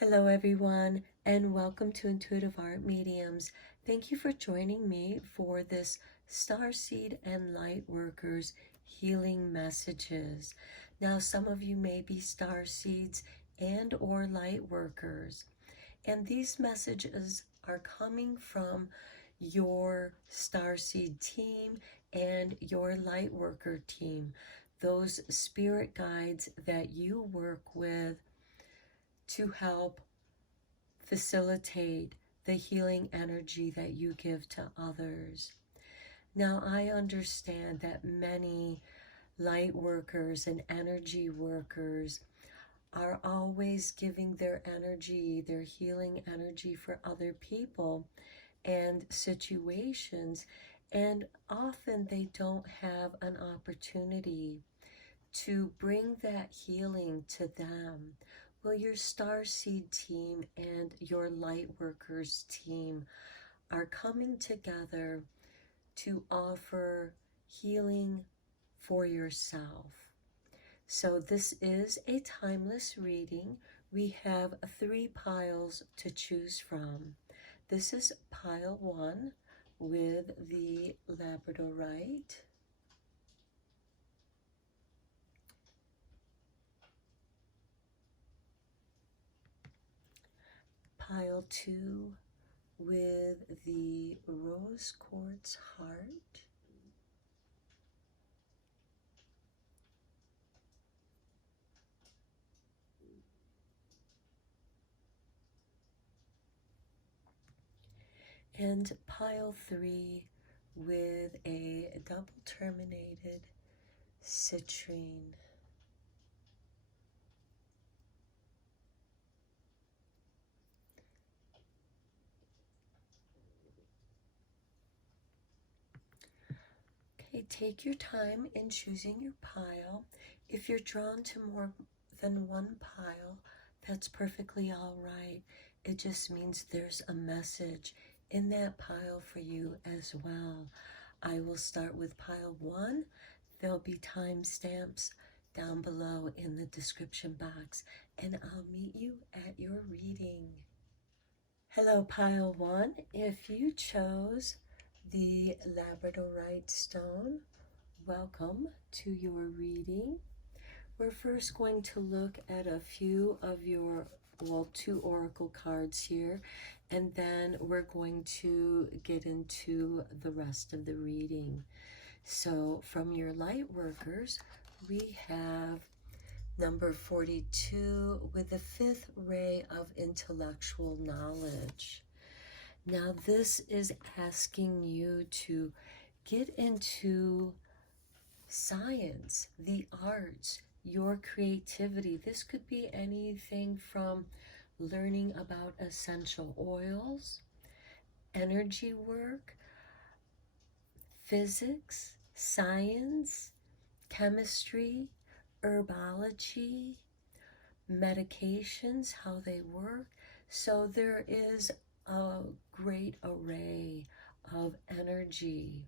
Hello everyone, and welcome to Intuitive Art Mediums. Thank you for joining me for this Starseed and Lightworkers healing messages. Now, some of you may be Starseeds and or Lightworkers, and these messages are coming from your Starseed team and your Lightworker team, those spirit guides that you work with to help facilitate the healing energy that you give to others. Now, I understand that many light workers and energy workers are always giving their energy, their healing energy for other people and situations, and often they don't have an opportunity to bring that healing to them. Well, your Starseed team and your Lightworkers team are coming together to offer healing for yourself. So this is a timeless reading. We have 3 piles to choose from. This is pile 1 with the Labradorite. Pile 2 with the rose quartz heart. And pile 3 with a double terminated citrine. Okay, take your time in choosing your pile. If you're drawn to more than one pile, that's perfectly all right. It just means there's a message in that pile for you as well. I will start with pile 1. There'll be timestamps down below in the description box, and I'll meet you at your reading. Hello, pile 1. If you chose the Labradorite stone, welcome to your reading. We're first going to look at a few of your, 2 oracle cards here, and then we're going to get into the rest of the reading. So from your light workers, we have number 42 with the 5th ray of intellectual knowledge. Now this is asking you to get into science, the arts, your creativity. This could be anything from learning about essential oils, energy work, physics, science, chemistry, herbology, medications, how they work. So there is a great array of energy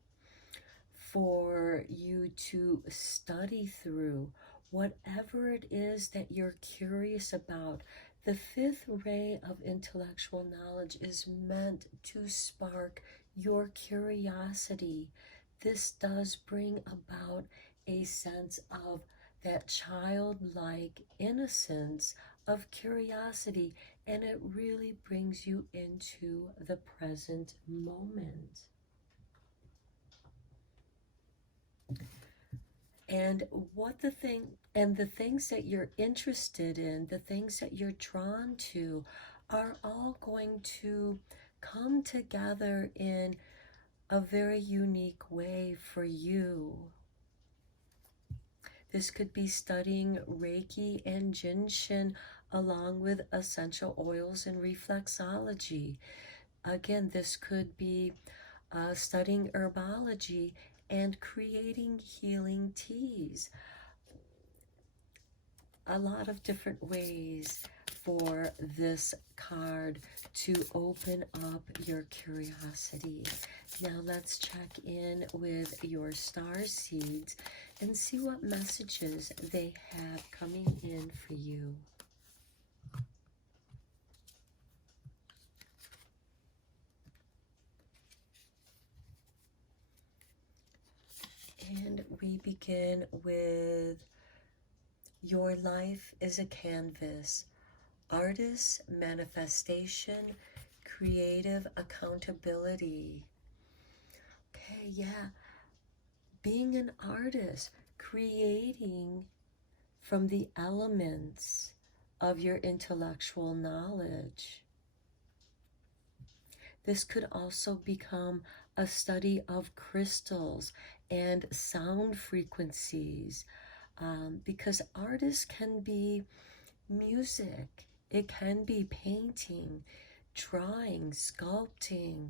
for you to study through. Whatever it is that you're curious about, the 5th ray of intellectual knowledge is meant to spark your curiosity. This does bring about a sense of that childlike innocence of curiosity, and it really brings you into the present moment. And the things that you're interested in, the things that you're drawn to, are all going to come together in a very unique way for you. This could be studying Reiki and Jinshin along with essential oils and reflexology. Again, this could be studying herbology and creating healing teas. A lot of different ways for this card to open up your curiosity. Now let's check in with your star seeds and see what messages they have coming in for you. we begin with your life is a canvas. Artist, manifestation, creative accountability. Okay, yeah. Being an artist, creating from the elements of your intellectual knowledge. This could also become a study of crystals and sound frequencies, because artists can be music, it can be painting, drawing, sculpting,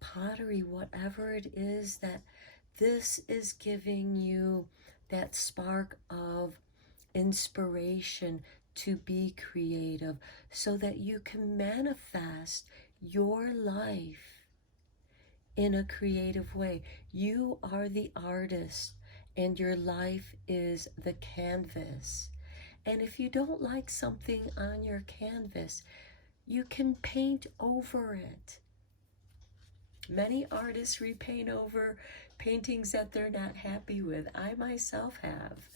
pottery, whatever it is, that this is giving you that spark of inspiration to be creative so that you can manifest your life in a creative way. You are the artist and your life is the canvas. And if you don't like something on your canvas, you can paint over it. Many artists repaint over paintings that they're not happy with. I myself have.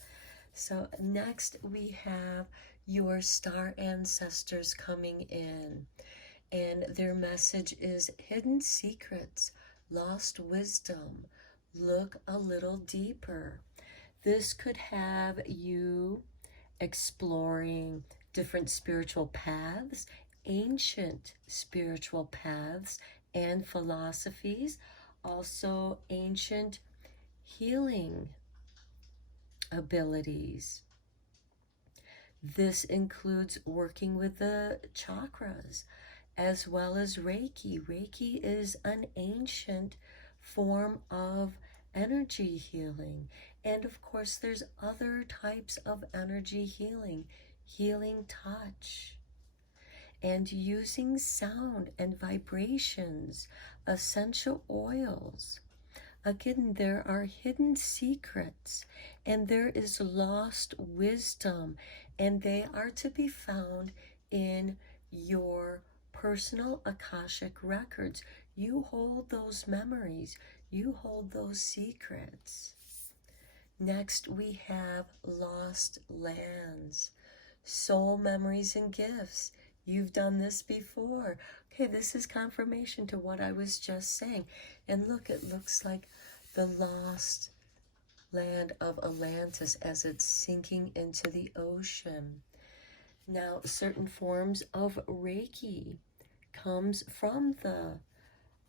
So next we have your star ancestors coming in, and their message is hidden secrets, lost wisdom, look a little deeper. This could have you exploring different spiritual paths, ancient spiritual paths and philosophies, also ancient healing abilities. This includes working with the chakras as well as Reiki. Reiki is an ancient form of energy healing. And of course, there's other types of energy healing, healing touch, and using sound and vibrations, essential oils. Again, there are hidden secrets and there is lost wisdom, and they are to be found in your personal Akashic records. You hold those memories, you hold those secrets. Next, we have lost lands, soul memories and gifts. You've done this before. Okay, this is confirmation to what I was just saying. And look, it looks like the lost land of Atlantis as it's sinking into the ocean. Now, certain forms of Reiki comes from the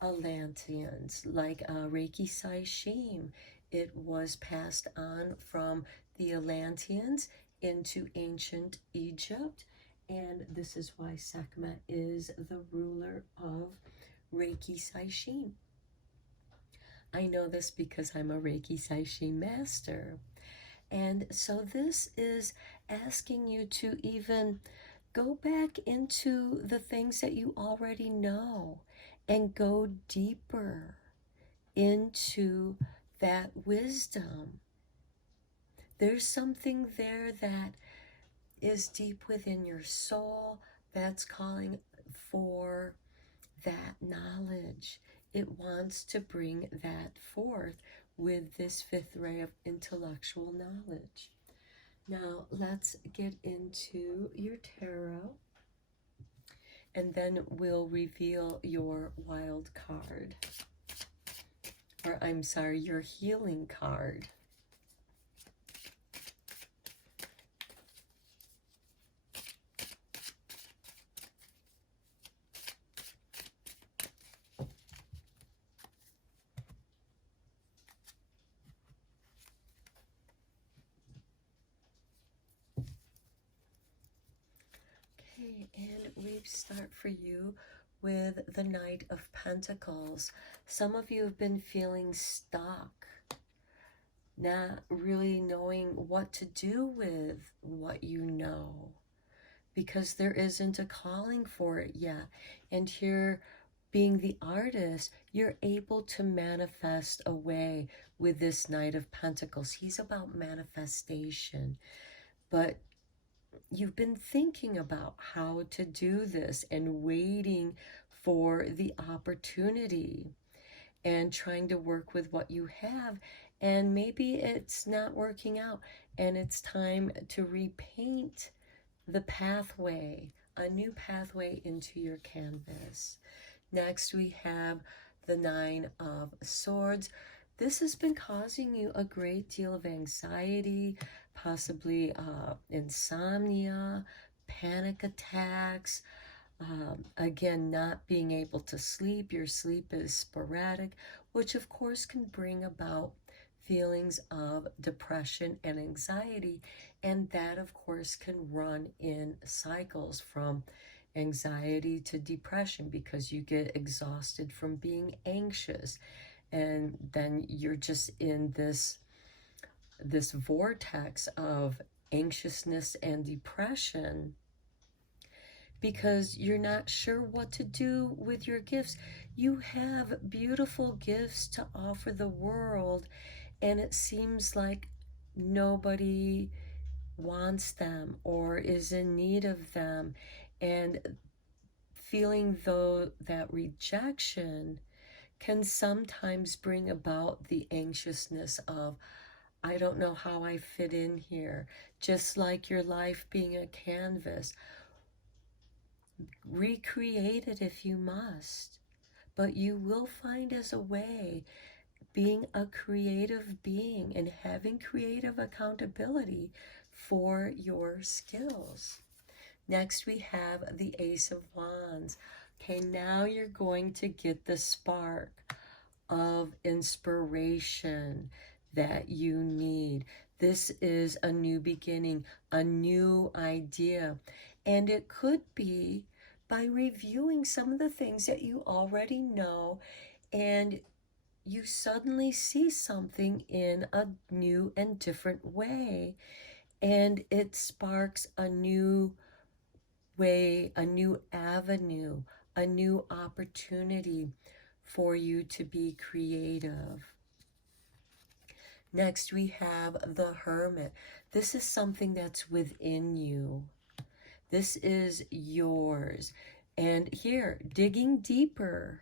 Atlanteans, like Reiki Saishim. It was passed on from the Atlanteans into ancient Egypt, and this is why Sekhmet is the ruler of Reiki Saishim. I know this because I'm a Reiki Saishim master. And so this is asking you to even go back into the things that you already know and go deeper into that wisdom. There's something there that is deep within your soul that's calling for that knowledge. It wants to bring that forth with this fifth ray of intellectual knowledge. Now let's get into your tarot, and then we'll reveal your wild card. Or I'm sorry, your healing card. Okay, and we start for you with the Knight of Pentacles. Some of you have been feeling stuck, not really knowing what to do with what you know, because there isn't a calling for it yet. And here, being the artist, you're able to manifest a way with this Knight of Pentacles. He's about manifestation, but you've been thinking about how to do this and waiting for the opportunity and trying to work with what you have. and maybe it's not working out, and it's time to repaint the pathway, a new pathway into your canvas. Next, we have the Nine of Swords. This has been causing you a great deal of anxiety, possibly insomnia, panic attacks, again, not being able to sleep. Your sleep is sporadic, which of course can bring about feelings of depression and anxiety. And that, of course, can run in cycles from anxiety to depression because you get exhausted from being anxious. And then you're just in this vortex of anxiousness and depression because you're not sure what to do with your gifts. You have beautiful gifts to offer the world, and it seems like nobody wants them or is in need of them. And feeling though that rejection can sometimes bring about the anxiousness of, I don't know how I fit in here. Just like your life being a canvas, recreate it if you must, but you will find as a way, being a creative being and having creative accountability for your skills. Next, we have the Ace of Wands. Okay, now you're going to get the spark of inspiration that you need. This is a new beginning, a new idea, and it could be by reviewing some of the things that you already know, and you suddenly see something in a new and different way, and it sparks a new way, a new avenue, a new opportunity for you to be creative. Next, we have the Hermit. This is something that's within you. This is yours. And here, digging deeper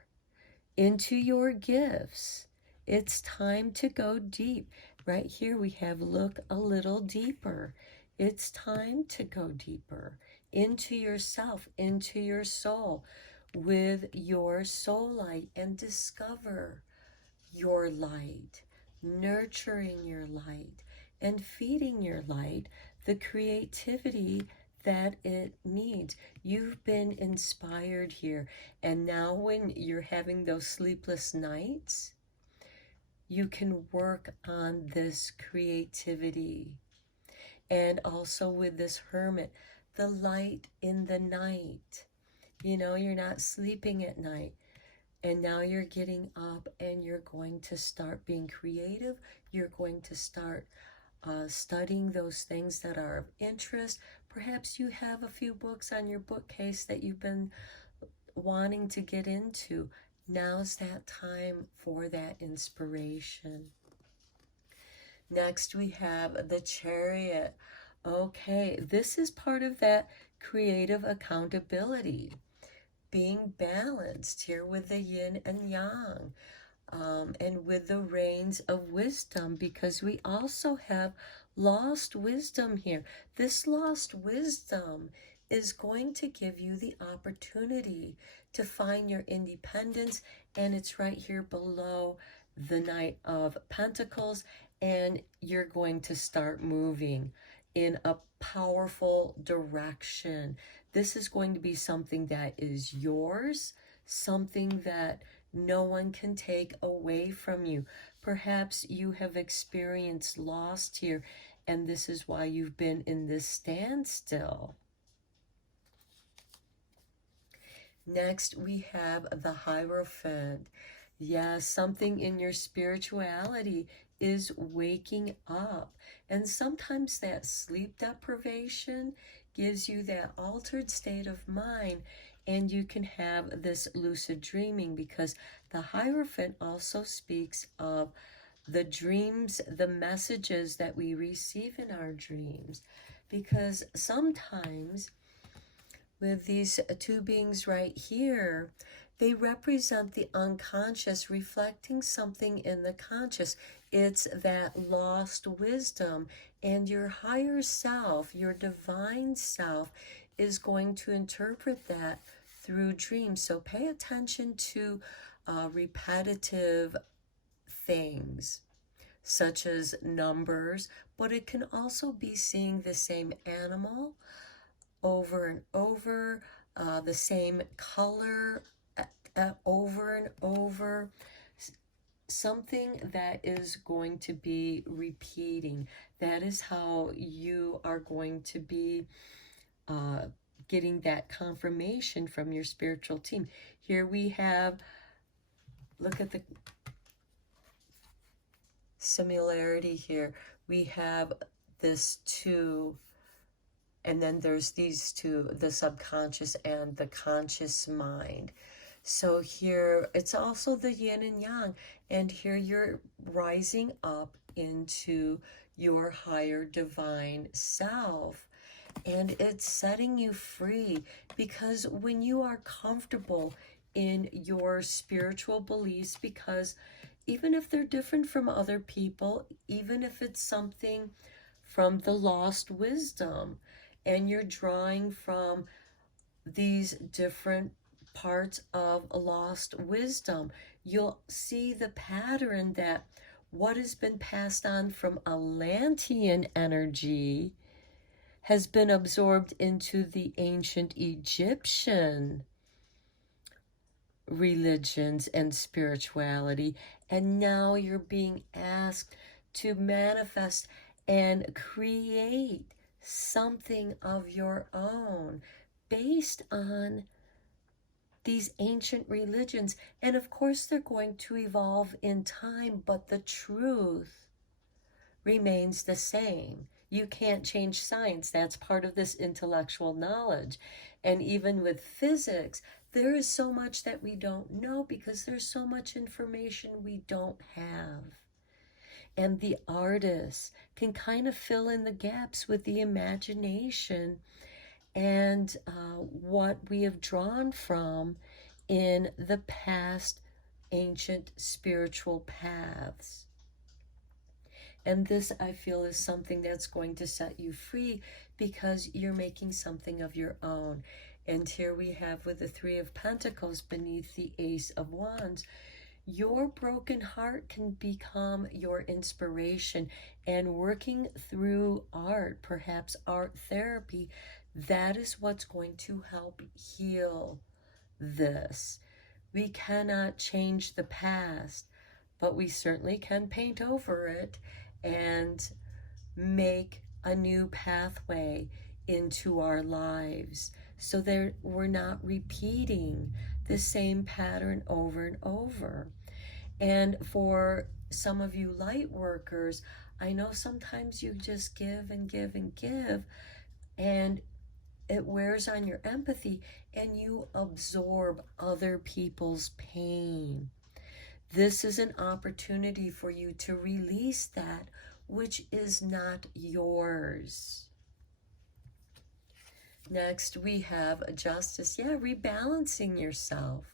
into your gifts. It's time to go deep. Right here we have look a little deeper. It's time to go deeper into yourself, into your soul, with your soul light, and discover your light, nurturing your light, and feeding your light the creativity that it needs. You've been inspired here, and now when you're having those sleepless nights, you can work on this creativity. And also with this Hermit, the light in the night. You know, you're not sleeping at night, and now you're getting up and you're going to start being creative. You're going to start studying those things that are of interest. Perhaps you have a few books on your bookcase that you've been wanting to get into. Now's that time for that inspiration. Next, we have the Chariot. Okay, this is part of that creative accountability, being balanced here with the yin and yang. And with the reins of wisdom, because we also have lost wisdom here. This lost wisdom is going to give you the opportunity to find your independence, and it's right here below the Knight of Pentacles, and you're going to start moving in a powerful direction. This is going to be something that is yours, something that no one can take away from you. Perhaps you have experienced loss here, and this is why you've been in this standstill. Next, we have the Hierophant. Yes, something in your spirituality is waking up. And sometimes that sleep deprivation gives you that altered state of mind, and you can have this lucid dreaming, because the Hierophant also speaks of the dreams, the messages that we receive in our dreams. Because sometimes with these two beings right here, They represent the unconscious reflecting something in the conscious. It's that lost wisdom, and your higher self, your divine self, is going to interpret that through dreams. So pay attention to repetitive things such as numbers, but it can also be seeing the same animal over and over, the same color over and over, something that is going to be repeating. That is how you are going to be getting that confirmation from your spiritual team. Here we have, look at the similarity here. We have this two, and then there's these two, the subconscious and the conscious mind. So here it's also the yin and yang, and here you're rising up into your higher divine self, and it's setting you free, because when you are comfortable in your spiritual beliefs, because even if they're different from other people, even if it's something from the lost wisdom, and you're drawing from these different parts of lost wisdom, you'll see the pattern that what has been passed on from Atlantean energy has been absorbed into the ancient Egyptian religions and spirituality, and now you're being asked to manifest and create something of your own based on these ancient religions. And of course they're going to evolve in time, but the truth remains the same. You can't change science. That's part of this intellectual knowledge. And even with physics, there is so much that we don't know, because there's so much information we don't have. And the artists can kind of fill in the gaps with the imagination and what we have drawn from in the past ancient spiritual paths. And this, I feel, is something that's going to set you free, because you're making something of your own. And here we have, with the Three of Pentacles beneath the Ace of Wands, your broken heart can become your inspiration. And working through art, perhaps art therapy, that is what's going to help heal this. We cannot change the past, but we certainly can paint over it and make a new pathway into our lives, so that we're not repeating the same pattern over and over. And for some of you light workers, I know sometimes you just give and give and give, and it wears on your empathy, and you absorb other people's pain. This is an opportunity for you to release that which is not yours. Next, we have Justice. Yeah, rebalancing yourself,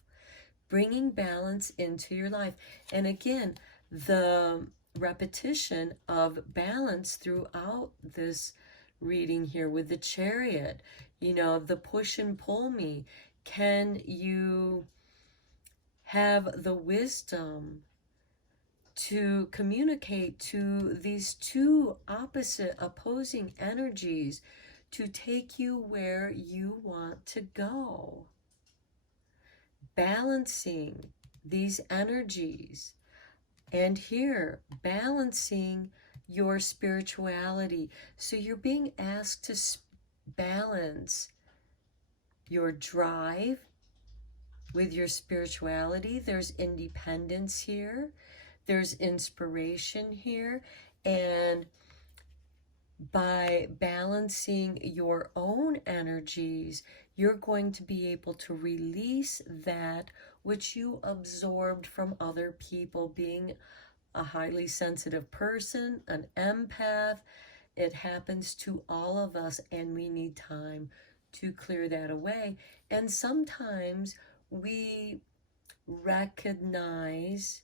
bringing balance into your life. And again, the repetition of balance throughout this reading here with the Chariot, you know, the push and pull me. Can you have the wisdom to communicate to these two opposite, opposing energies to take you where you want to go? Balancing these energies. And here, balancing your spirituality. So you're being asked to balance your drive with your spirituality. There's independence here. There's inspiration here. And by balancing your own energies, you're going to be able to release that which you absorbed from other people. Being a highly sensitive person, an empath, it happens to all of us, and we need time to clear that away. And sometimes we recognize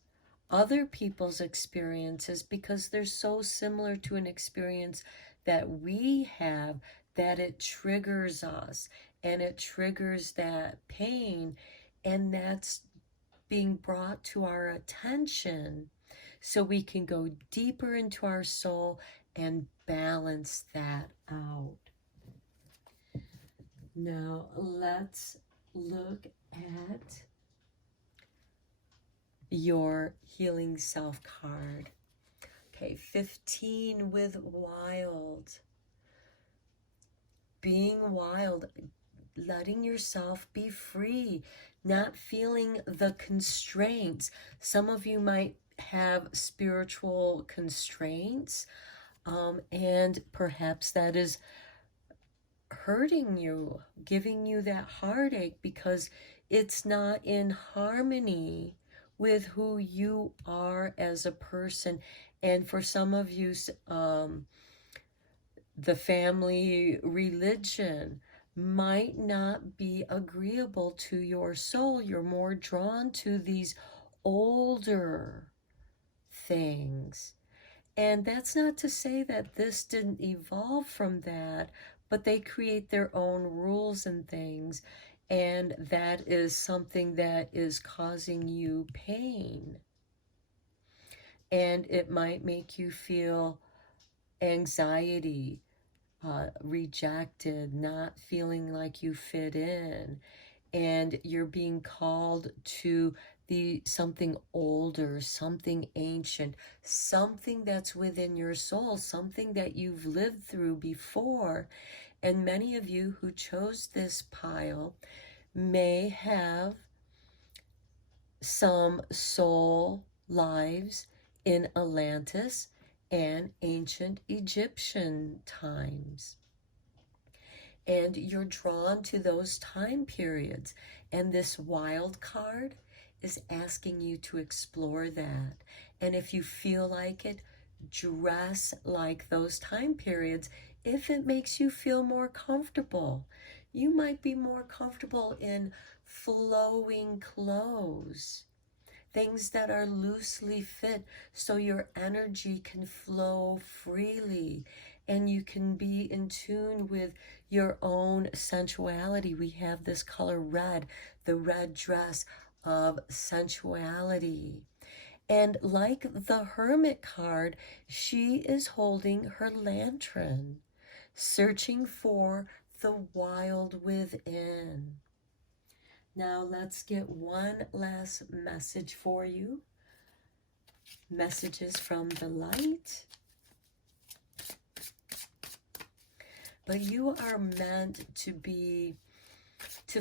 other people's experiences because they're so similar to an experience that we have that it triggers us and it triggers that pain, and that's being brought to our attention so we can go deeper into our soul and balance that out. Now let's look at your healing self card. Okay, 15 with wild. Being wild, letting yourself be free, not feeling the constraints. Some of you might have spiritual constraints, and perhaps that is hurting you, giving you that heartache because it's not in harmony with who you are as a person. And for some of you, the family religion might not be agreeable to your soul. You're more drawn to these older things. And that's not to say that this didn't evolve from that, but they create their own rules and things. And that is something that is causing you pain. And it might make you feel anxiety, rejected, not feeling like you fit in, and you're being called to something older, something ancient, something that's within your soul, something that you've lived through before. And many of you who chose this pile may have some soul lives in Atlantis and ancient Egyptian times. And you're drawn to those time periods. And this wild card is asking you to explore that. And if you feel like it, dress like those time periods if it makes you feel more comfortable. You might be more comfortable in flowing clothes, things that are loosely fit so your energy can flow freely and you can be in tune with your own sensuality. We have this color red, the red dress of sensuality. And like the Hermit card, she is holding her lantern, searching for the wild within. Now let's get one last message for you. Messages from the light. But you are meant to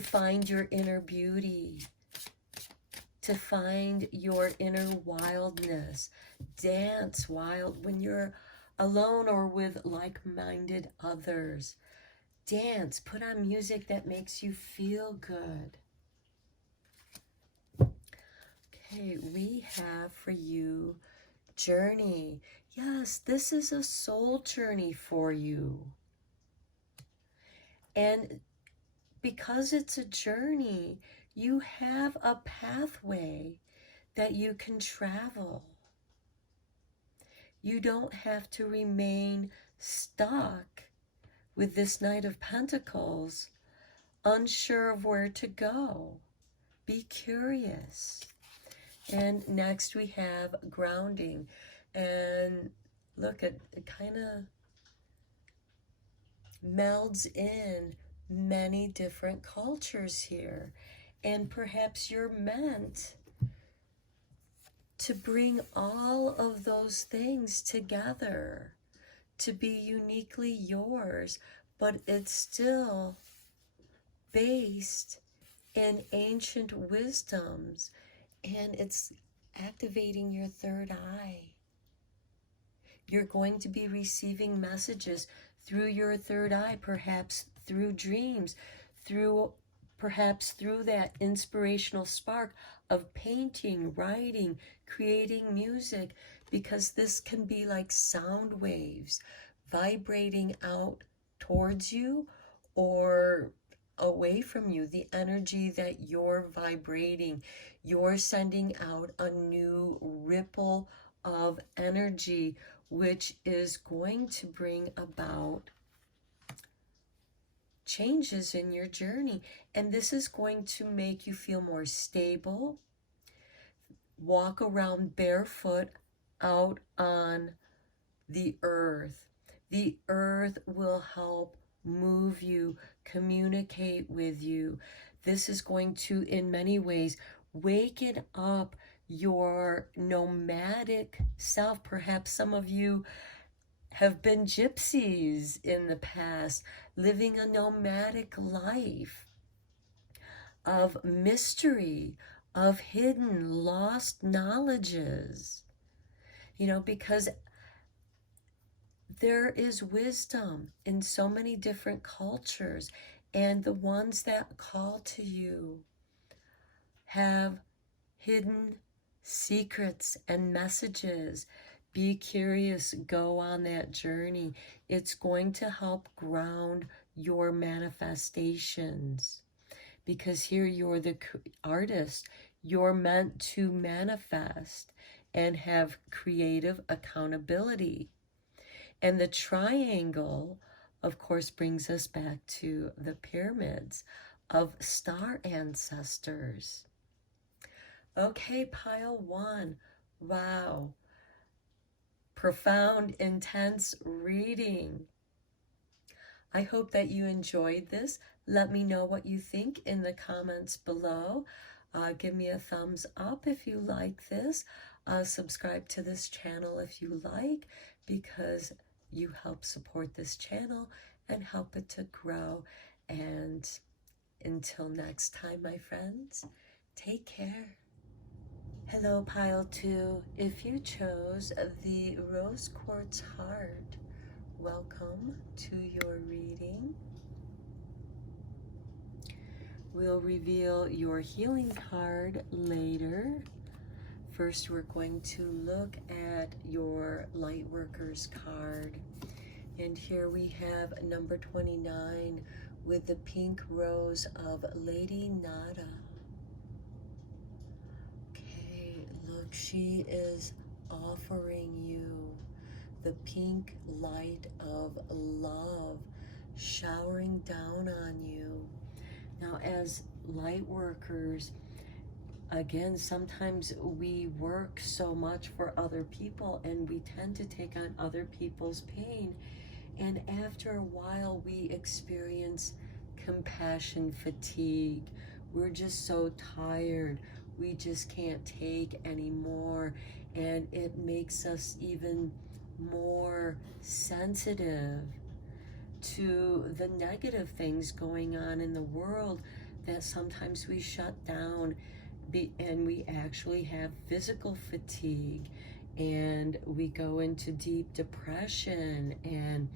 find your inner beauty, to find your inner wildness. Dance wild when you're alone or with like-minded others. Dance, put on music that makes you feel good. Okay, we have for you journey. Yes, this is a soul journey for you. And because it's a journey, you have a pathway that you can travel. You don't have to remain stuck with this Knight of Pentacles, unsure of where to go. Be curious. And next we have grounding. And look, it kind of melds in many different cultures here. And perhaps you're meant to bring all of those things together, to be uniquely yours, but it's still based in ancient wisdoms, and it's activating your third eye. You're going to be receiving messages through your third eye, perhaps through dreams, perhaps through that inspirational spark of painting, writing, creating music, because this can be like sound waves vibrating out towards you, or away from you, the energy that you're vibrating. You're sending out a new ripple of energy, which is going to bring about changes in your journey. And this is going to make you feel more stable. Walk around barefoot out on the earth. The earth will help move you, communicate with you. This is going to, in many ways, waken up your nomadic self. Perhaps some of you have been gypsies in the past, living a nomadic life of mystery, of hidden, lost knowledges. You know, because there is wisdom in so many different cultures, and the ones that call to you have hidden secrets and messages. Be curious, go on that journey. It's going to help ground your manifestations, because here you're the artist. You're meant to manifest and have creative accountability. And the triangle, of course, brings us back to the pyramids of star ancestors. Okay, pile one. Wow. Profound, intense reading. I hope that you enjoyed this. Let me know what you think in the comments below. Give me a thumbs up if you like this. Subscribe to this channel if you like, because you help support this channel and help it to grow. And until next time, my friends, take care. Hello, pile 2. If you chose the rose quartz heart, welcome to your reading. We'll reveal your healing card later. First, we're going to look at your Lightworkers card. And here we have number 29 with the pink rose of Lady Nada. Okay, look, she is offering you the pink light of love showering down on you. Now, as light workers, again, sometimes we work so much for other people and we tend to take on other people's pain. And after a while, we experience compassion fatigue. We're just so tired. We just can't take anymore. And it makes us even more sensitive to the negative things going on in the world, that sometimes we shut down and we actually have physical fatigue, and we go into deep depression, and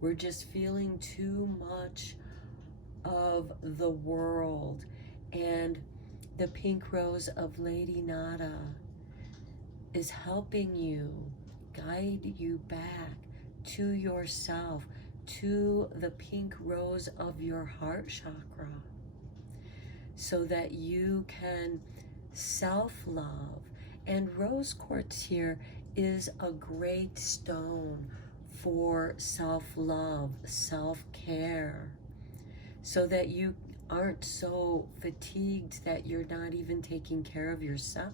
we're just feeling too much of the world. And the pink rose of Lady Nada is helping you, guide you back to yourself, to the pink rose of your heart chakra, so that you can self-love. And rose quartz here is a great stone for self-love, self-care, so that you aren't so fatigued that you're not even taking care of yourself.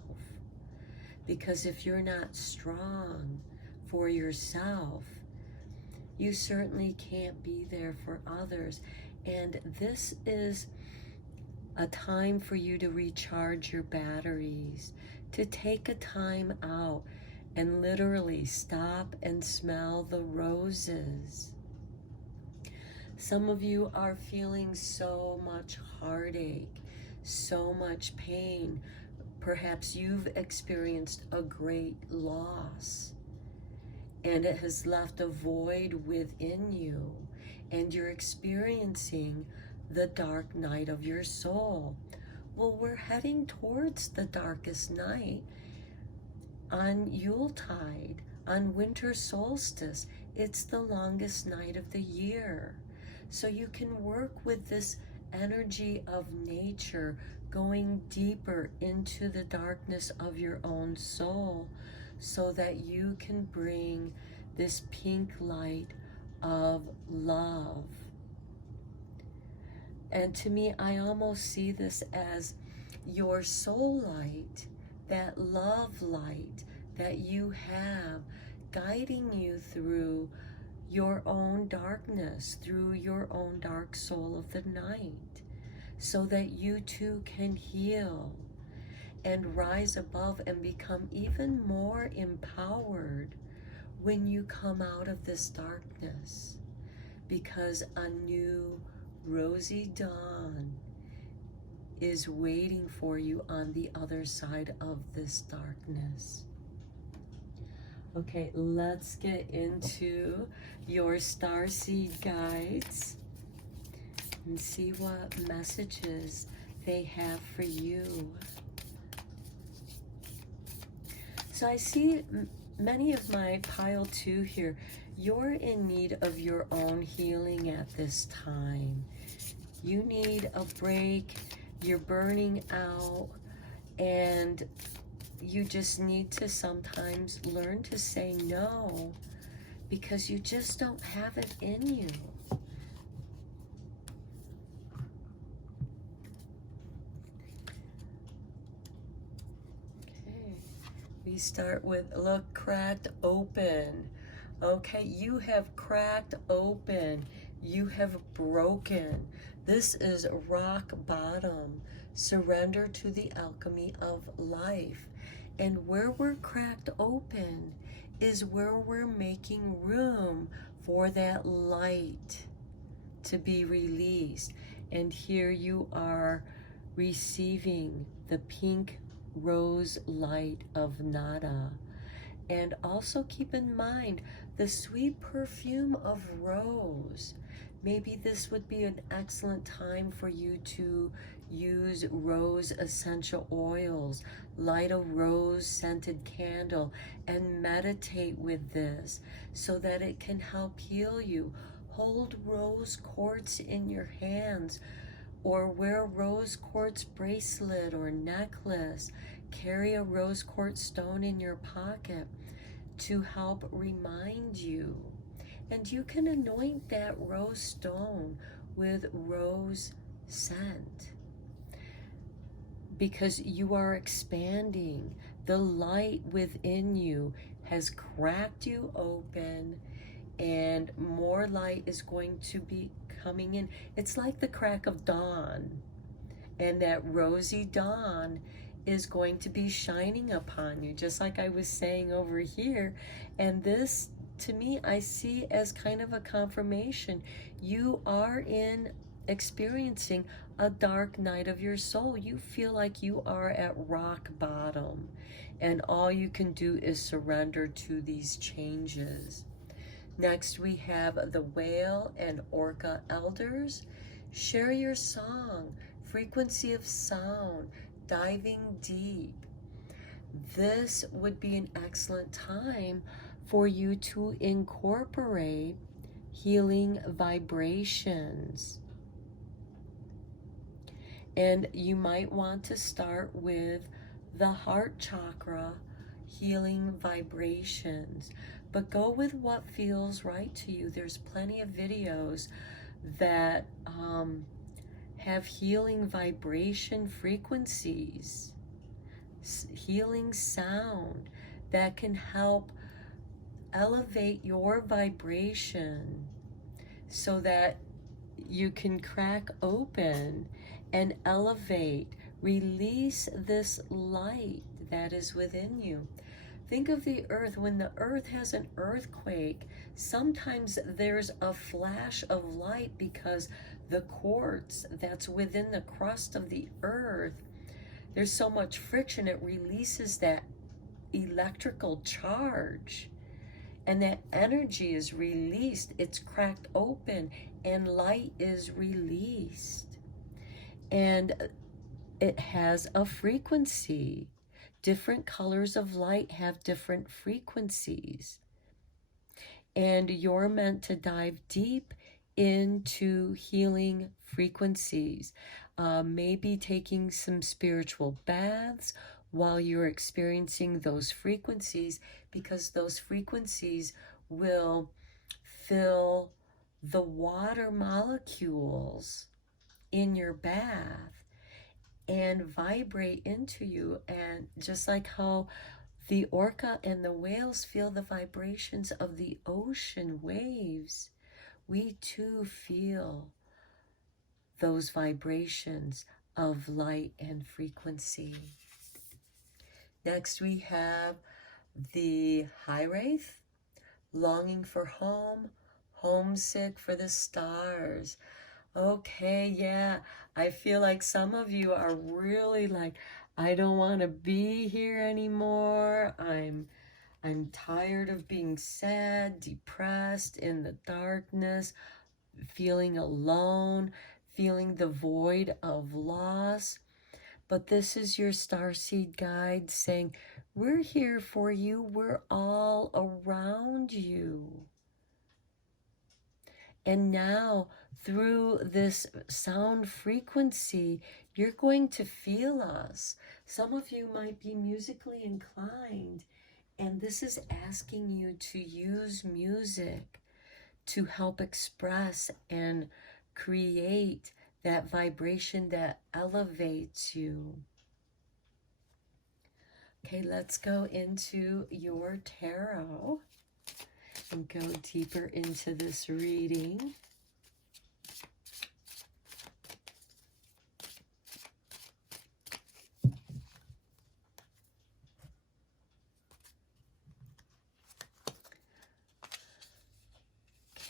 Because if you're not strong for yourself, you certainly can't be there for others. And this is a time for you to recharge your batteries, to take a time out and literally stop and smell the roses. Some of you are feeling so much heartache, so much pain. Perhaps you've experienced a great loss, and it has left a void within you, and you're experiencing the dark night of your soul. Well, we're heading towards the darkest night on Yuletide, on winter solstice. It's the longest night of the year. So you can work with this energy of nature, going deeper into the darkness of your own soul so that you can bring this pink light of love. And to me, I almost see this as your soul light, that love light that you have guiding you through your own darkness, through your own dark soul of the night, so that you too can heal and rise above and become even more empowered when you come out of this darkness, because a new rosy dawn is waiting for you on the other side of this darkness. Okay, let's get into your starseed guides and see what messages they have for you. So I see many of my pile 2 here. You're in need of your own healing at this time. You need a break. You're burning out, and you just need to sometimes learn to say no, because you just don't have it in you. Okay, we start with, look, cracked open. Okay, you have cracked open. You have broken. This is rock bottom. Surrender to the alchemy of life. And where we're cracked open is where we're making room for that light to be released. And here you are receiving the pink rose light of nada. And also keep in mind the sweet perfume of rose. Maybe this would be an excellent time for you to use rose essential oils, light a rose scented candle, and meditate with this so that it can help heal you. Hold rose quartz in your hands, or wear a rose quartz bracelet or necklace. Carry a rose quartz stone in your pocket to help remind you. And you can anoint that rose stone with rose scent, because you are expanding. The light within you has cracked you open, and more light is going to be coming in. It's like the crack of dawn, and that rosy dawn is going to be shining upon you, just like I was saying over here. And this, to me, I see as kind of a confirmation. You are experiencing a dark night of your soul. You feel like you are at rock bottom, and all you can do is surrender to these changes. Next, we have the whale and orca elders. Share your song, frequency of sound, diving deep. This would be an excellent time for you to incorporate healing vibrations. And you might want to start with the heart chakra healing vibrations, but go with what feels right to you. There's plenty of videos that have healing vibration frequencies, healing sound that can help elevate your vibration so that you can crack open and elevate, release this light that is within you. Think of the earth. When the earth has an earthquake, sometimes there's a flash of light because the quartz that's within the crust of the earth, there's so much friction, it releases that electrical charge, and that energy is released. It's cracked open and light is released, and it has a frequency. Different colors of light have different frequencies, and you're meant to dive deep into healing frequencies. Maybe taking some spiritual baths while you're experiencing those frequencies, because those frequencies will fill the water molecules in your bath and vibrate into you. And just like how the orca and the whales feel the vibrations of the ocean waves, we too feel those vibrations of light and frequency. Next we have the high wraith, longing for home, homesick for the stars. Okay, yeah, I feel like some of you are really like, I don't want to be here anymore. I'm tired of being sad, depressed, in the darkness, feeling alone, feeling the void of loss. But this is your starseed guide saying, we're here for you. We're all around you. And now, through this sound frequency, you're going to feel us. Some of you might be musically inclined, and this is asking you to use music to help express and create that vibration that elevates you. Okay, let's go into your tarot and go deeper into this reading.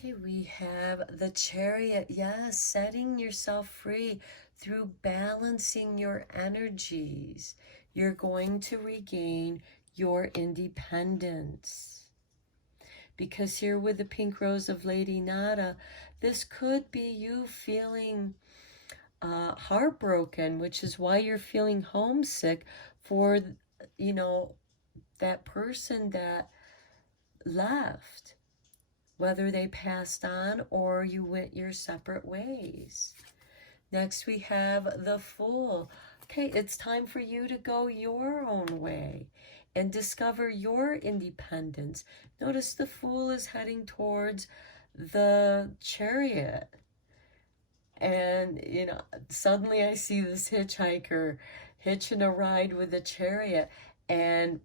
Okay, we have the Chariot. Yes, setting yourself free through balancing your energies. You're going to regain your independence. Because here with the pink rose of Lady Nada, this could be you feeling heartbroken, which is why you're feeling homesick for, you know, that person that left, whether they passed on or you went your separate ways. Next we have the Fool. Okay, it's time for you to go your own way and discover your independence. Notice the Fool is heading towards the Chariot. And, you know, suddenly I see this hitchhiker hitching a ride with the Chariot, and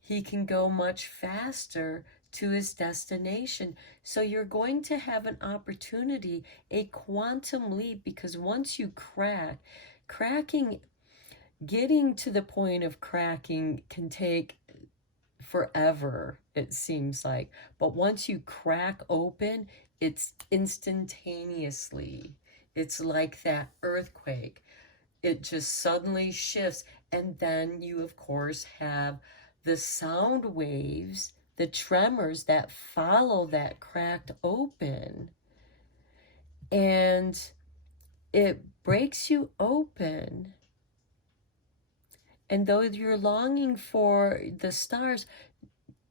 he can go much faster to his destination. So you're going to have an opportunity, a quantum leap, because once you cracking, getting to the point of cracking can take forever, it seems like. But once you crack open, it's instantaneously. It's like that earthquake. It just suddenly shifts. And then you, of course, have the sound waves, the tremors that follow that cracked open. And it breaks you open. And though you're longing for the stars,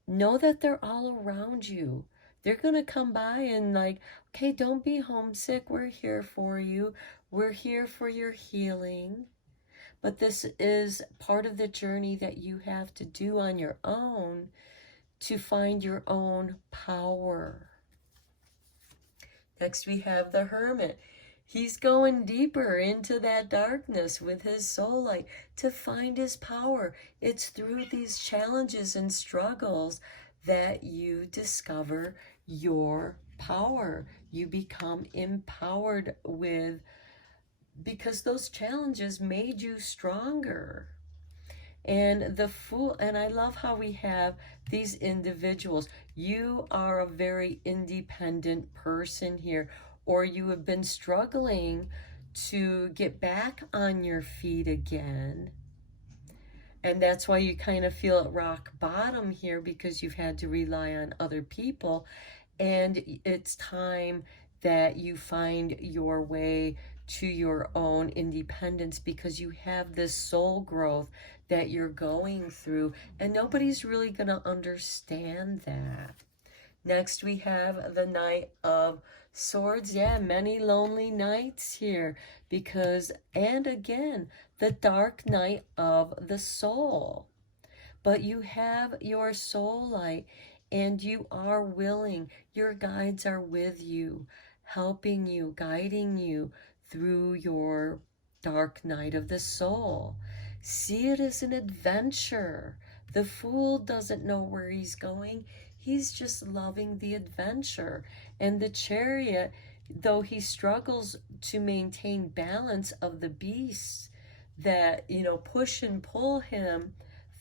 know that they're all around you. They're going to come by and like, okay, don't be homesick. We're here for you. We're here for your healing. But this is part of the journey that you have to do on your own to find your own power. Next we have the Hermit. He's going deeper into that darkness with his soul light to find his power. It's through these challenges and struggles that you discover your power. You become empowered because those challenges made you stronger. And the Fool, and I love how we have these individuals. You are a very independent person here, or you have been struggling to get back on your feet again. And that's why you kind of feel at rock bottom here, because you've had to rely on other people. And it's time that you find your way to your own independence, because you have this soul growth that you're going through, and nobody's really going to understand that. Next, we have the Knight of Swords, yeah, many lonely nights here because, and again, the dark night of the soul. But you have your soul light and you are willing. Your guides are with you, helping you, guiding you through your dark night of the soul. See it as an adventure. The fool doesn't know where he's going. He's just loving the adventure. And the chariot, though he struggles to maintain balance of the beasts that, push and pull him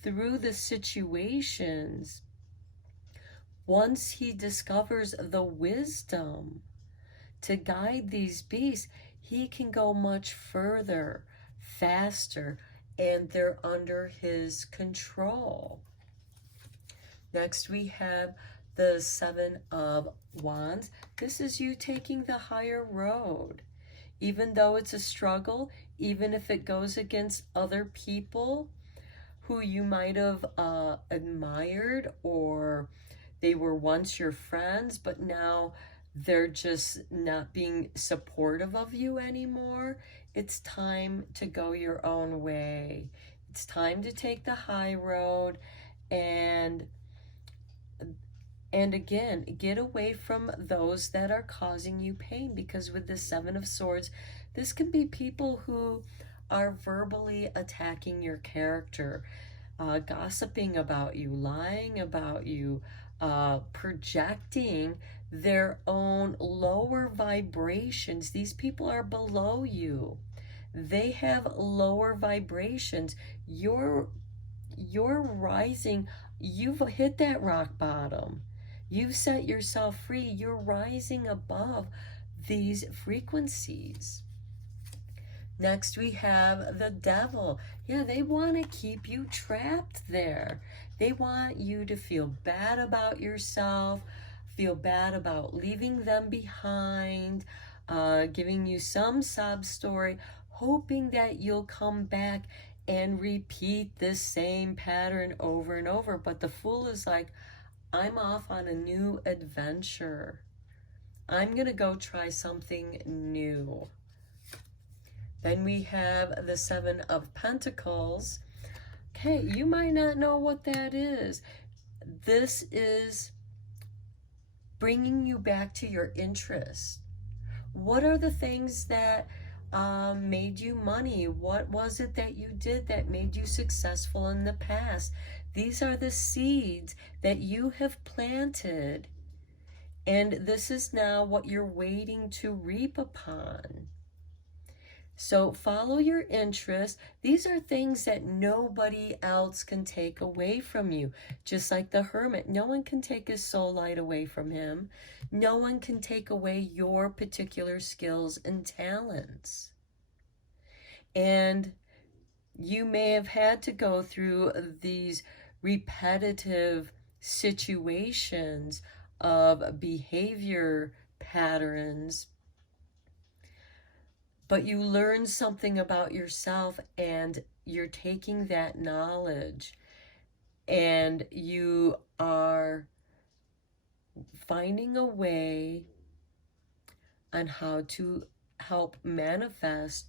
through the situations, once he discovers the wisdom to guide these beasts, he can go much further, faster, and they're under his control. Next, we have the Seven of Wands. This is you taking the higher road. Even though it's a struggle, even if it goes against other people who you might have admired, or they were once your friends, but now they're just not being supportive of you anymore. It's time to go your own way. It's time to take the high road and again, get away from those that are causing you pain, because with the Seven of Swords, this can be people who are verbally attacking your character, gossiping about you, lying about you, projecting their own lower vibrations. These people are below you. They have lower vibrations. You're rising. You've hit that rock bottom. You've set yourself free. You're rising above these frequencies. Next, we have the devil. Yeah, they want to keep you trapped there. They want you to feel bad about yourself, feel bad about leaving them behind, giving you some sob story, hoping that you'll come back and repeat this same pattern over and over. But the fool is like, I'm off on a new adventure. I'm going to go try something new. Then we have the Seven of Pentacles. Okay, you might not know what that is. This is bringing you back to your interest. What are the things that made you money? What was it that you did that made you successful in the past? These are the seeds that you have planted, and this is now what you're waiting to reap upon. So follow your interests. These are things that nobody else can take away from you. Just like the hermit, no one can take his soul light away from him. No one can take away your particular skills and talents. And you may have had to go through these repetitive situations of behavior patterns, but you learn something about yourself, and you're taking that knowledge and you are finding a way on how to help manifest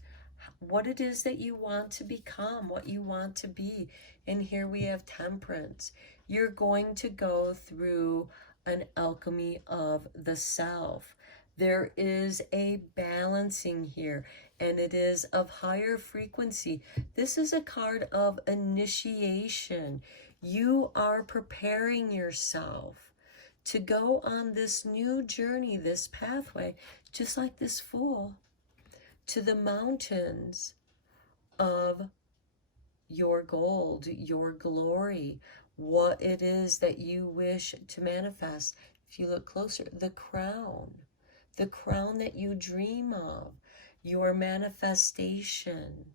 what it is that you want to become, what you want to be. And here we have Temperance. You're going to go through an alchemy of the self. There is a balancing here, and it is of higher frequency. This is a card of initiation. You are preparing yourself to go on this new journey, this pathway, just like this fool, to the mountains of your gold, your glory, what it is that you wish to manifest. If you look closer, the crown that you dream of, your manifestation.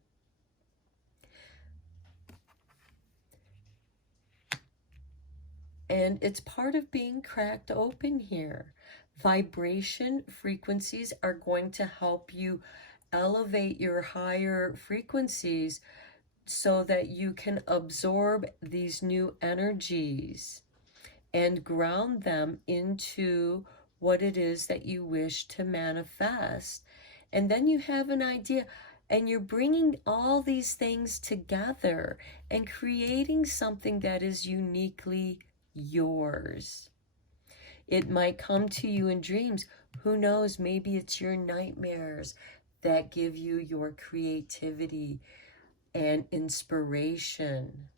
And it's part of being cracked open here. Vibration frequencies are going to help you elevate your higher frequencies so that you can absorb these new energies and ground them into what it is that you wish to manifest. And then you have an idea, and you're bringing all these things together and creating something that is uniquely yours. It might come to you in dreams. Who knows? Maybe it's your nightmares that give you your creativity and inspiration.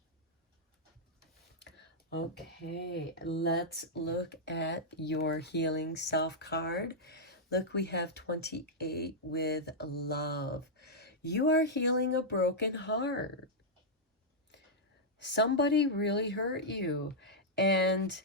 Okay, let's look at your healing self card. Look, we have 28 with love. You are healing a broken heart. Somebody really hurt you, and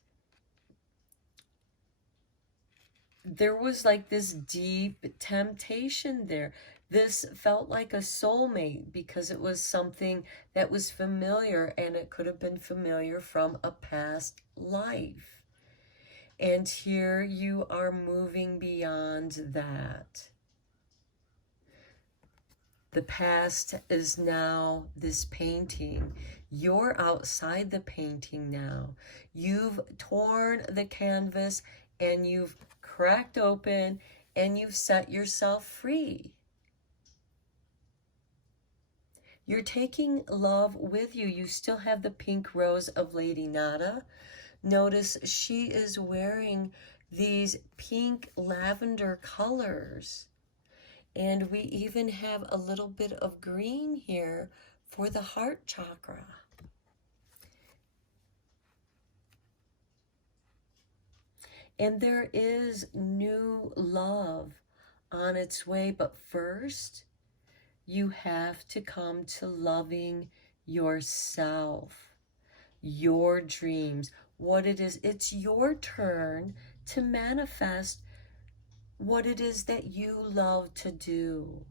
there was like this deep temptation there. This felt like a soulmate because it was something that was familiar, and it could have been familiar from a past life. And here you are moving beyond that. The past is now this painting. You're outside the painting now. You've torn the canvas and you've cracked open and you've set yourself free. You're taking love with you. You still have the pink rose of Lady Nada. Notice she is wearing these pink lavender colors. And we even have a little bit of green here for the heart chakra. And there is new love on its way, but first you have to come to loving yourself, your dreams, what it is. It's your turn to manifest what it is that you love to do.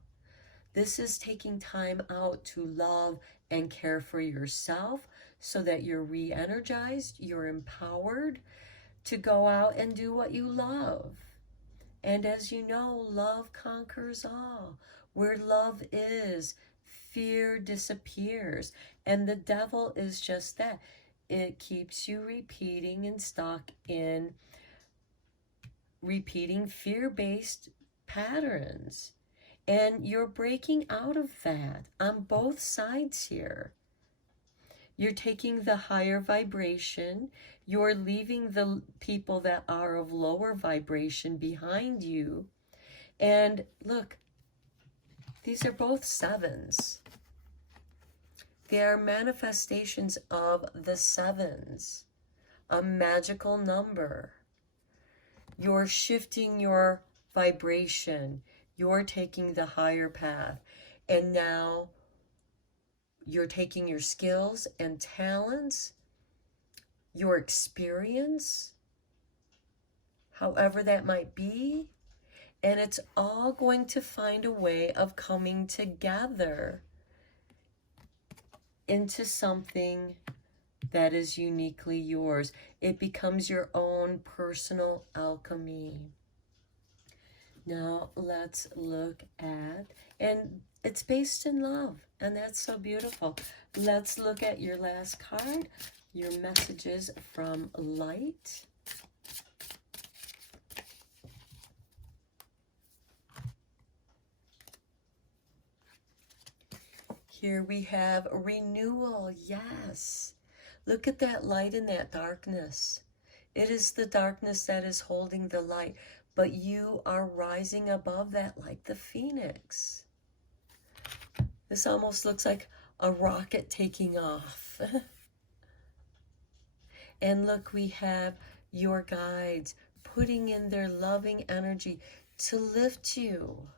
This is taking time out to love and care for yourself so that you're re-energized, you're empowered to go out and do what you love. And as you know, love conquers all. Where love is, fear disappears. And the devil is just that. It keeps you repeating and stuck in repeating fear-based patterns. And you're breaking out of that on both sides here. You're taking the higher vibration. You're leaving the people that are of lower vibration behind you. And look, these are both sevens. They are manifestations of the sevens, a magical number. You're shifting your vibration. You're taking the higher path. And now you're taking your skills and talents, your experience, however that might be, and it's all going to find a way of coming together into something that is uniquely yours. It becomes your own personal alchemy. Now let's look at, and it's based in love, and that's so beautiful. Let's look at your last card, your messages from light. Here we have renewal, yes. Look at that light and that darkness. It is the darkness that is holding the light, but you are rising above that like the phoenix. This almost looks like a rocket taking off. And look, we have your guides putting in their loving energy to lift you,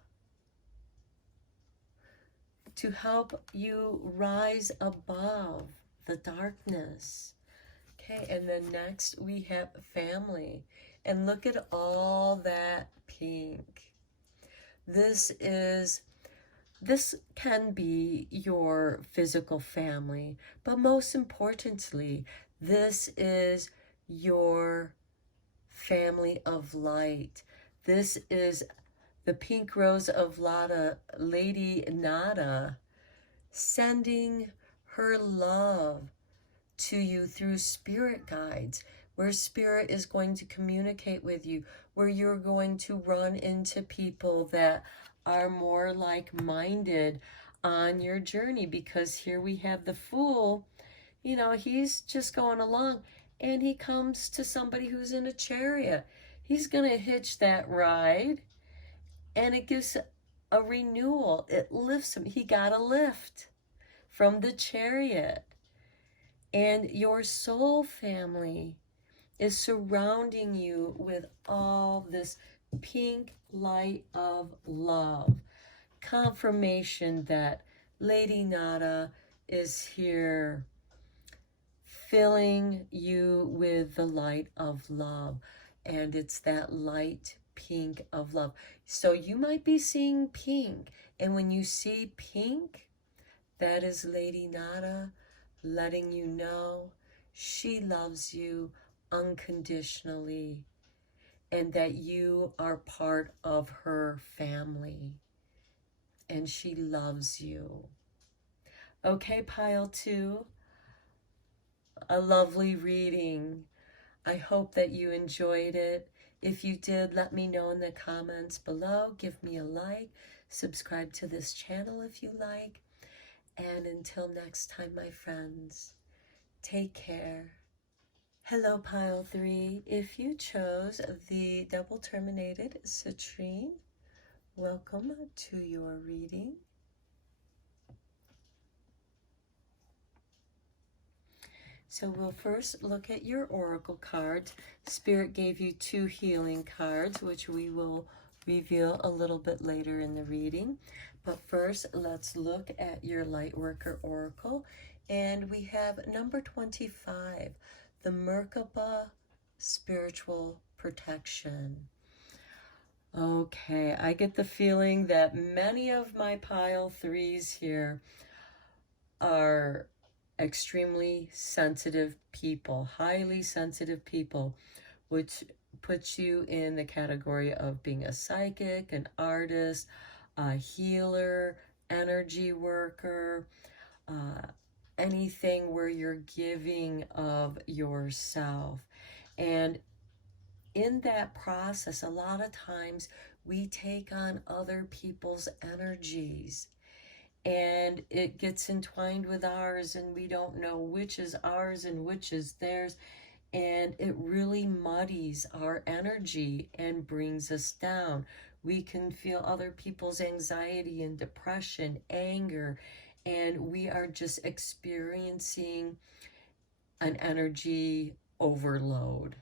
to help you rise above the darkness. Okay, and then next we have family. And look at all that pink. This can be your physical family, but most importantly, this is your family of light. This is the pink rose of Lady Nada, sending her love to you through spirit guides, where Spirit is going to communicate with you, where you're going to run into people that are more like-minded on your journey. Because here we have the Fool, you know, he's just going along, and he comes to somebody who's in a chariot. He's going to hitch that ride, and it gives a renewal. It lifts him. He got a lift from the chariot. And your soul family is surrounding you with all this pink light of love. Confirmation that Lady Nada is here, filling you with the light of love. And it's that light pink of love. So you might be seeing pink. And when you see pink, that is Lady Nada letting you know she loves you unconditionally and that you are part of her family and she loves you. Okay, pile 2, a lovely reading. I hope that you enjoyed it. If you did, let me know in the comments below. Give me a like. Subscribe to this channel if you like. And until next time, my friends, take care. Hello, pile 3. If you chose the double terminated citrine, welcome to your reading. So we'll first look at your oracle cards. Spirit gave you 2 healing cards, which we will reveal a little bit later in the reading. But first, let's look at your Lightworker oracle. And we have number 25, the Merkaba spiritual protection. Okay, I get the feeling that many of my pile 3s here are extremely sensitive people, highly sensitive people, which puts you in the category of being a psychic, an artist, a healer, energy worker, anything where you're giving of yourself. And in that process, a lot of times we take on other people's energies and it gets entwined with ours, and we don't know which is ours and which is theirs, and it really muddies our energy and brings us down. We can feel other people's anxiety and depression, anger, and we are just experiencing an energy overload.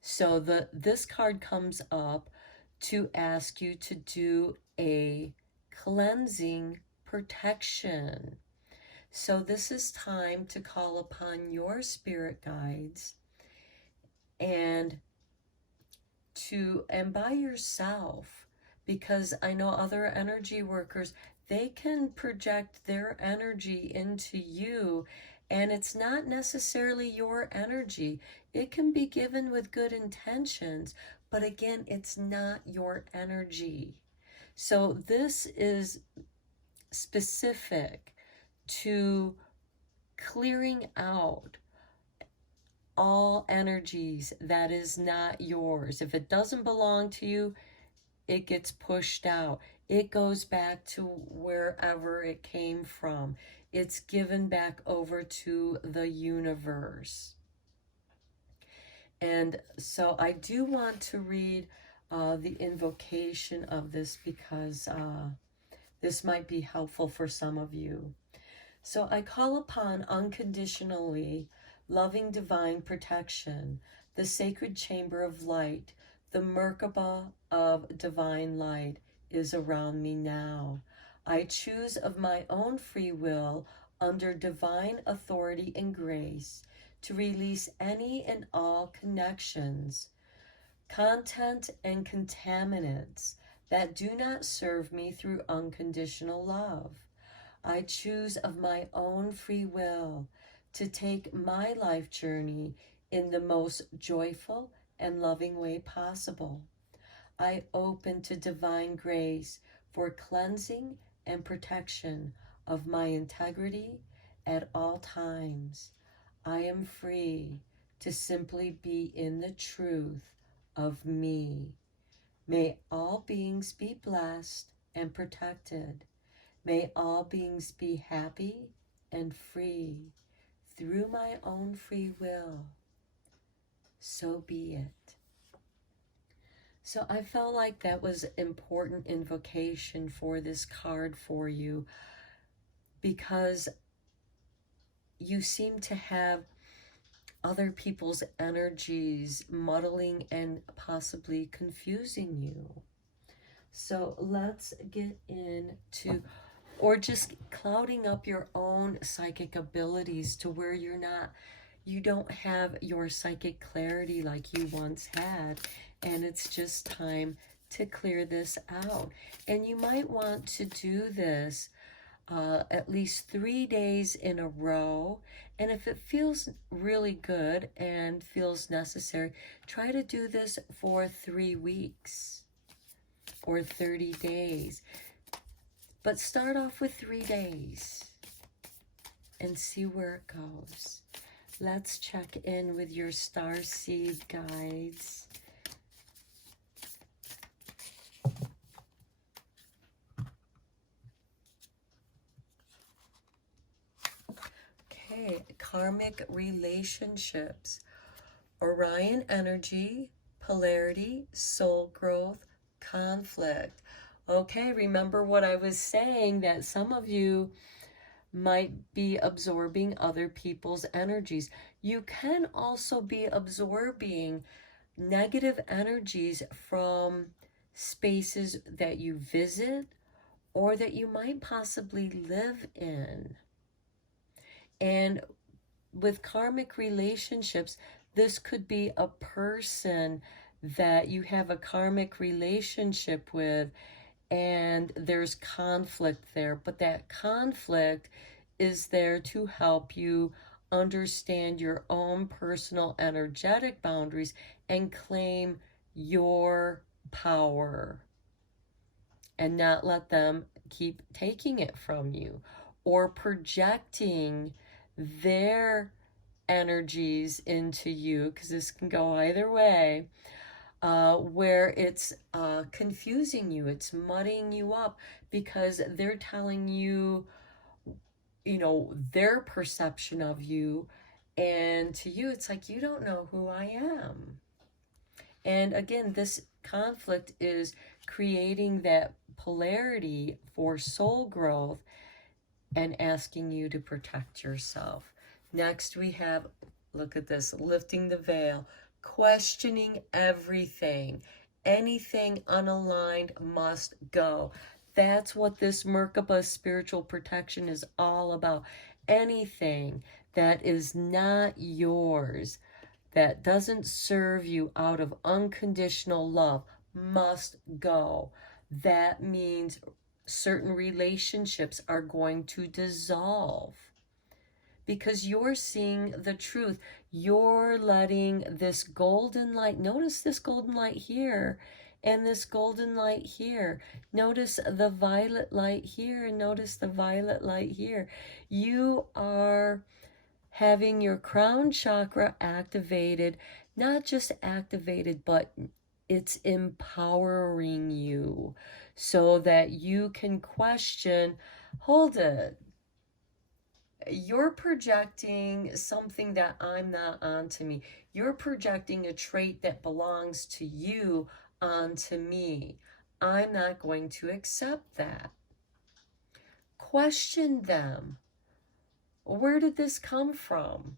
So this card comes up to ask you to do a cleansing protection. So this is time to call upon your spirit guides and by yourself, because I know other energy workers, they can project their energy into you, and it's not necessarily your energy. It can be given with good intentions, but again, it's not your energy. So this is specific to clearing out all energies that is not yours. If it doesn't belong to you, it gets pushed out. It goes back to wherever it came from. It's given back over to the universe. And so I do want to read the invocation of this, because this might be helpful for some of you. So I call upon unconditionally loving divine protection, the sacred chamber of light, the Merkaba of divine light is around me now. I choose of my own free will, under divine authority and grace, to release any and all connections, content, and contaminants that do not serve me through unconditional love. I choose of my own free will to take my life journey in the most joyful and loving way possible. I open to divine grace for cleansing and protection of my integrity at all times. I am free to simply be in the truth of me. May all beings be blessed and protected. May all beings be happy and free through my own free will. So be it. So I felt like that was important invocation for this card for you, because you seem to have other people's energies muddling and possibly confusing you. So let's get into, or just clouding up your own psychic abilities to where you don't have your psychic clarity like you once had, and it's just time to clear this out. And you might want to do this at least 3 days in a row. And if it feels really good and feels necessary, try to do this for 3 weeks or 30 days. But start off with 3 days and see where it goes. Let's check in with your starseed guides. Okay, karmic relationships. Orion energy, polarity, soul growth, conflict. Okay, remember what I was saying, that some of you might be absorbing other people's energies. You can also be absorbing negative energies from spaces that you visit or that you might possibly live in. And with karmic relationships, this could be a person that you have a karmic relationship with, and there's conflict there, but that conflict is there to help you understand your own personal energetic boundaries and claim your power and not let them keep taking it from you or projecting their energies into you, because this can go either way. Where it's confusing you, it's muddying you up, because they're telling you, their perception of you, and to you, it's like, you don't know who I am. And again, this conflict is creating that polarity for soul growth and asking you to protect yourself. Next, we have, look at this, lifting the veil. Questioning everything. Anything unaligned must go. That's what this Merkaba spiritual protection is all about. Anything that is not yours, that doesn't serve you out of unconditional love, must go. That means certain relationships are going to dissolve, because you're seeing the truth. You're letting this golden light, notice this golden light here and this golden light here. Notice the violet light here and notice the violet light here. You are having your crown chakra activated, not just activated, but it's empowering you so that you can question, hold it, you're projecting something that I'm not onto me. You're projecting a trait that belongs to you onto me. I'm not going to accept that. Question them. Where did this come from?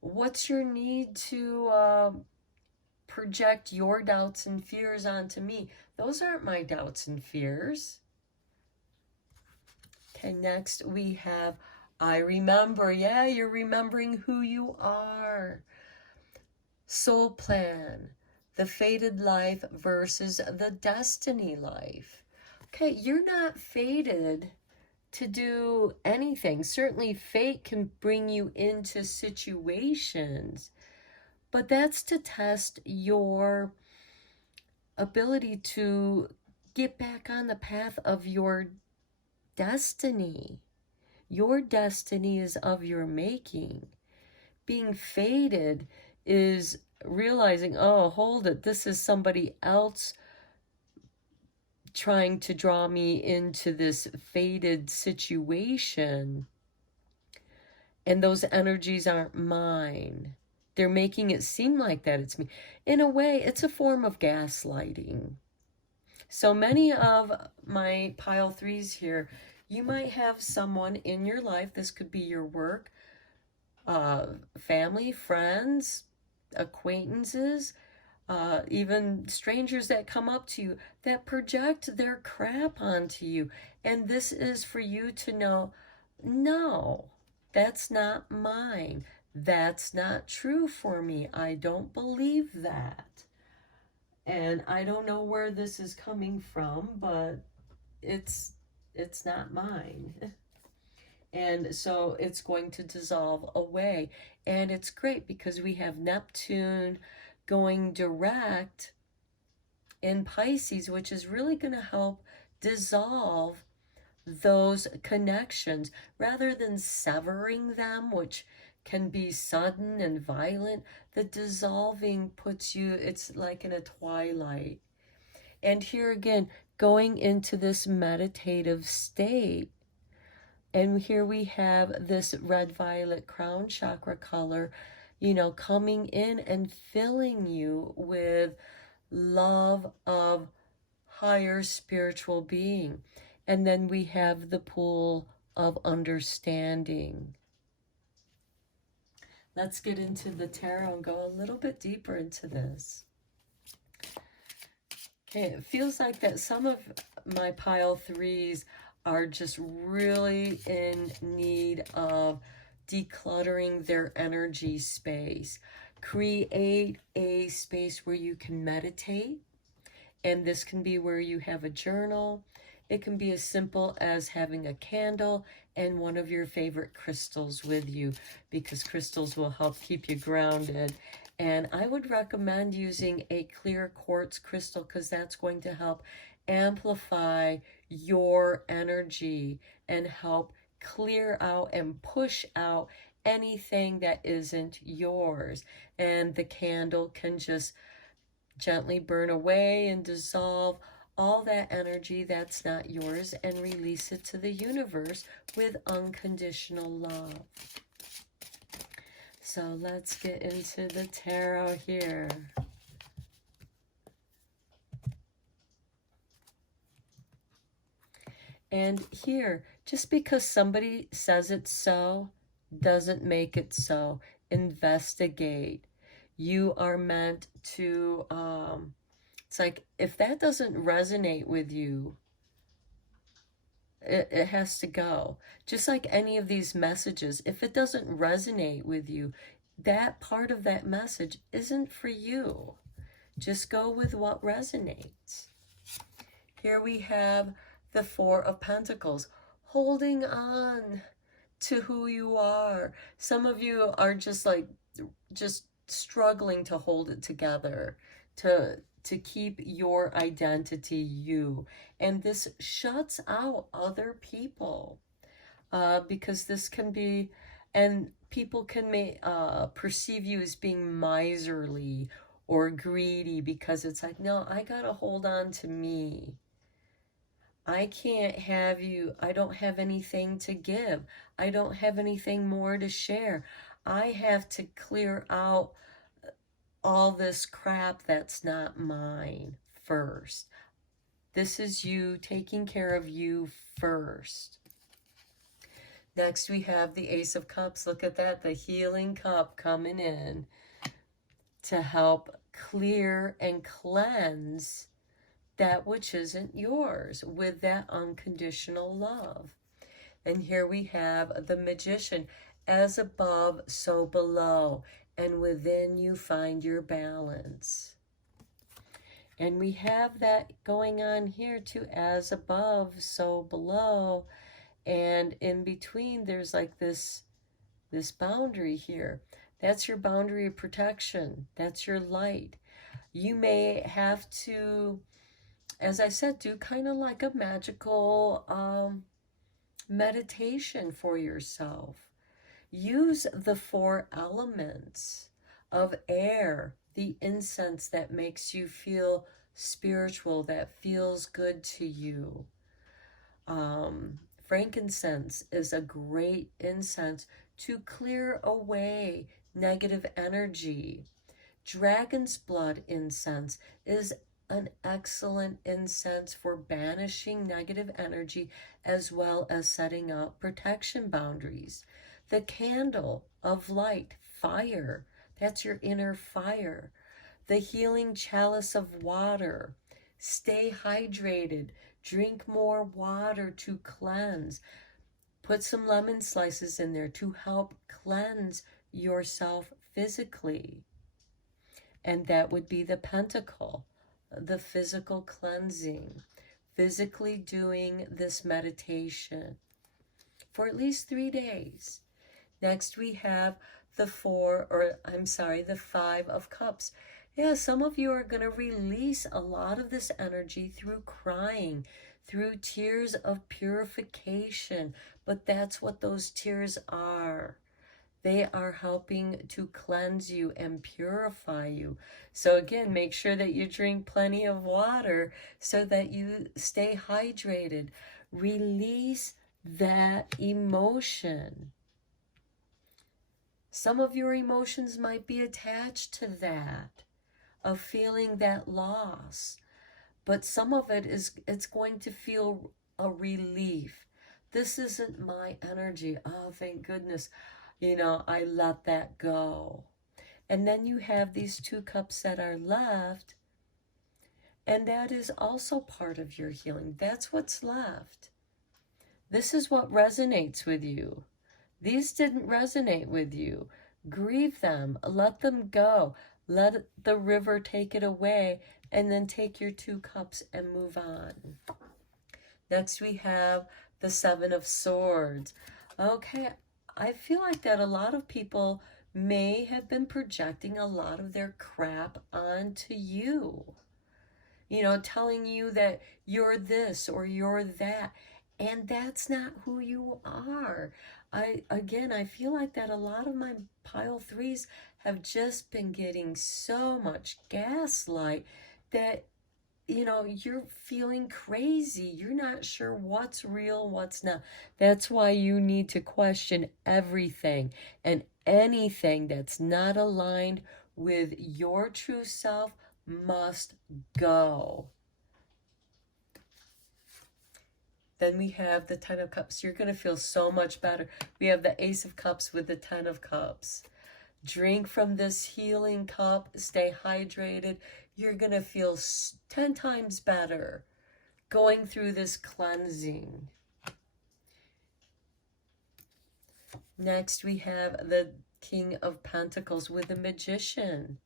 What's your need to project your doubts and fears onto me? Those aren't my doubts and fears. Okay, next we have I remember. Yeah, you're remembering who you are. Soul plan, the fated life versus the destiny life. Okay, you're not fated to do anything. Certainly fate can bring you into situations, but that's to test your ability to get back on the path of your destiny. Your destiny is of your making. Being fated is realizing, oh, hold it, this is somebody else trying to draw me into this fated situation, and those energies aren't mine. They're making it seem like that it's me. In a way, it's a form of gaslighting. So many of my pile threes here, you might have someone in your life, this could be your work, family, friends, acquaintances, even strangers that come up to you that project their crap onto you. And this is for you to know, no, that's not mine. That's not true for me. I don't believe that. And I don't know where this is coming from, but it's not mine. And so it's going to dissolve away. And it's great because we have Neptune going direct in Pisces, which is really going to help dissolve those connections rather than severing them, which can be sudden and violent. The dissolving puts you, it's like in a twilight. And here again, going into this meditative state. And here we have this red violet crown chakra color, you know, coming in and filling you with love of higher spiritual being. And then we have the pool of understanding. Let's get into the tarot and go a little bit deeper into this. Okay, it feels like that some of my pile threes are just really in need of decluttering their energy space. Create a space where you can meditate, and this can be where you have a journal. It can be as simple as having a candle and one of your favorite crystals with you, because crystals will help keep you grounded. And I would recommend using a clear quartz crystal because that's going to help amplify your energy and help clear out and push out anything that isn't yours. And the candle can just gently burn away and dissolve all that energy that's not yours and release it to the universe with unconditional love. So let's get into the tarot here. And here, just because somebody says it's so, doesn't make it so. Investigate. You are meant to, it's like, if that doesn't resonate with you, it has to go. Just like any of these messages, if it doesn't resonate with you, that part of that message isn't for you. Just go with what resonates. Here we have the Four of Pentacles, holding on to who you are. Some of you are just struggling to hold it together, to keep your identity you. And this shuts out other people, because this can be, and people can perceive you as being miserly or greedy, because it's like, no, I gotta hold on to me. I can't have you, I don't have anything to give. I don't have anything more to share. I have to clear out all this crap that's not mine first. This is you taking care of you first. Next we have the Ace of Cups. Look at that, the healing cup coming in to help clear and cleanse that which isn't yours with that unconditional love. And here we have the Magician, as above, so below, and within you find your balance. And we have that going on here too, as above, so below, and in between there's like this boundary here. That's your boundary of protection. That's your light. You may have to, as I said, do kind of like a magical meditation for yourself. Use the four elements of air, the incense that makes you feel spiritual, that feels good to you. Frankincense is a great incense to clear away negative energy. Dragon's blood incense is an excellent incense for banishing negative energy as well as setting up protection boundaries. The candle of light, fire, that's your inner fire. The healing chalice of water. Stay hydrated. Drink more water to cleanse. Put some lemon slices in there to help cleanse yourself physically. And that would be the pentacle, the physical cleansing, physically doing this meditation for at least 3 days. Next we have the Five of Cups. Yeah, some of you are going to release a lot of this energy through crying, through tears of purification, but that's what those tears are. They are helping to cleanse you and purify you. So again, make sure that you drink plenty of water so that you stay hydrated. Release that emotion. Some of your emotions might be attached to that, of feeling that loss. But some of it's going to feel a relief. This isn't my energy. Oh, thank goodness. I let that go. And then you have these 2 cups that are left, and that is also part of your healing. That's what's left. This is what resonates with you. These didn't resonate with you. Grieve them. Let them go. Let the river take it away, and then take your 2 cups and move on. Next we have the 7 of Swords. Okay, I feel like that a lot of people may have been projecting a lot of their crap onto you. Telling you that you're this or you're that. And that's not who you are. I feel like that a lot of my pile 3s have just been getting so much gaslight that you're feeling crazy. You're not sure what's real, what's not. That's why you need to question everything and anything that's not aligned with your true self must go. Then we have the 10 of Cups. You're going to feel so much better. We have the Ace of Cups with the 10 of Cups. Drink from this healing cup. Stay hydrated. You're going to feel 10 times better going through this cleansing. Next, we have the King of Pentacles with the Magician.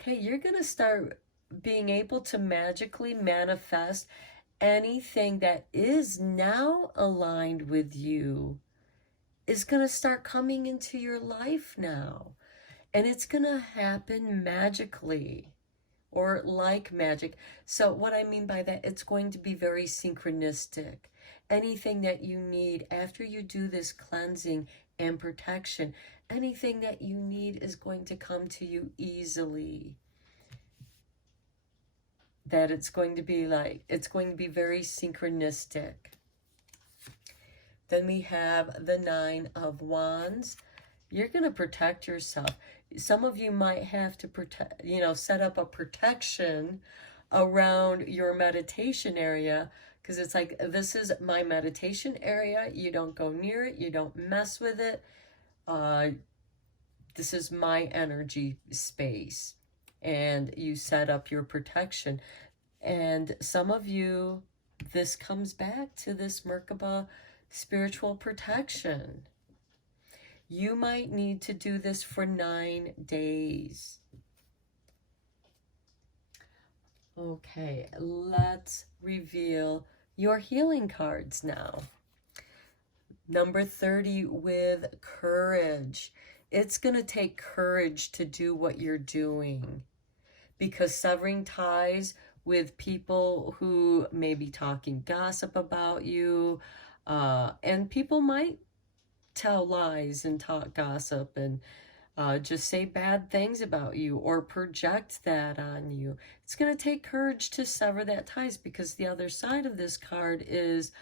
Okay, you're going to start being able to magically manifest anything that is now aligned with you is going to start coming into your life now. And it's going to happen magically or like magic. So what I mean by that, it's going to be very synchronistic. Anything that you need after you do this cleansing and protection, anything that you need is going to come to you easily. That it's going to be very synchronistic. Then we have the 9 of Wands. You're going to protect yourself. Some of you might have to set up a protection around your meditation area, because it's like, this is my meditation area. You don't go near it. You don't mess with it. This is my energy space. And you set up your protection. And some of you, this comes back to this Merkaba spiritual protection. You might need to do this for 9 days. Okay, let's reveal your healing cards now. Number 30 with courage. It's going to take courage to do what you're doing, because severing ties with people who may be talking gossip about you, and people might tell lies and talk gossip, and just say bad things about you or project that on you. It's going to take courage to sever that ties, because the other side of this card is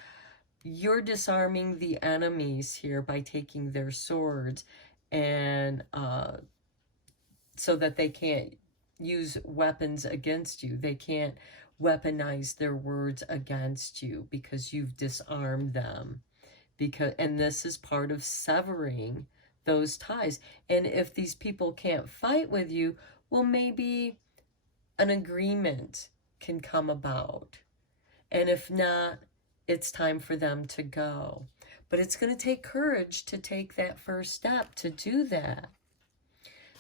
you're disarming the enemies here by taking their swords, and so that they can't use weapons against you. They can't weaponize their words against you because you've disarmed them. And this is part of severing those ties. And if these people can't fight with you, well, maybe an agreement can come about. And if not, it's time for them to go. But it's going to take courage to take that first step to do that.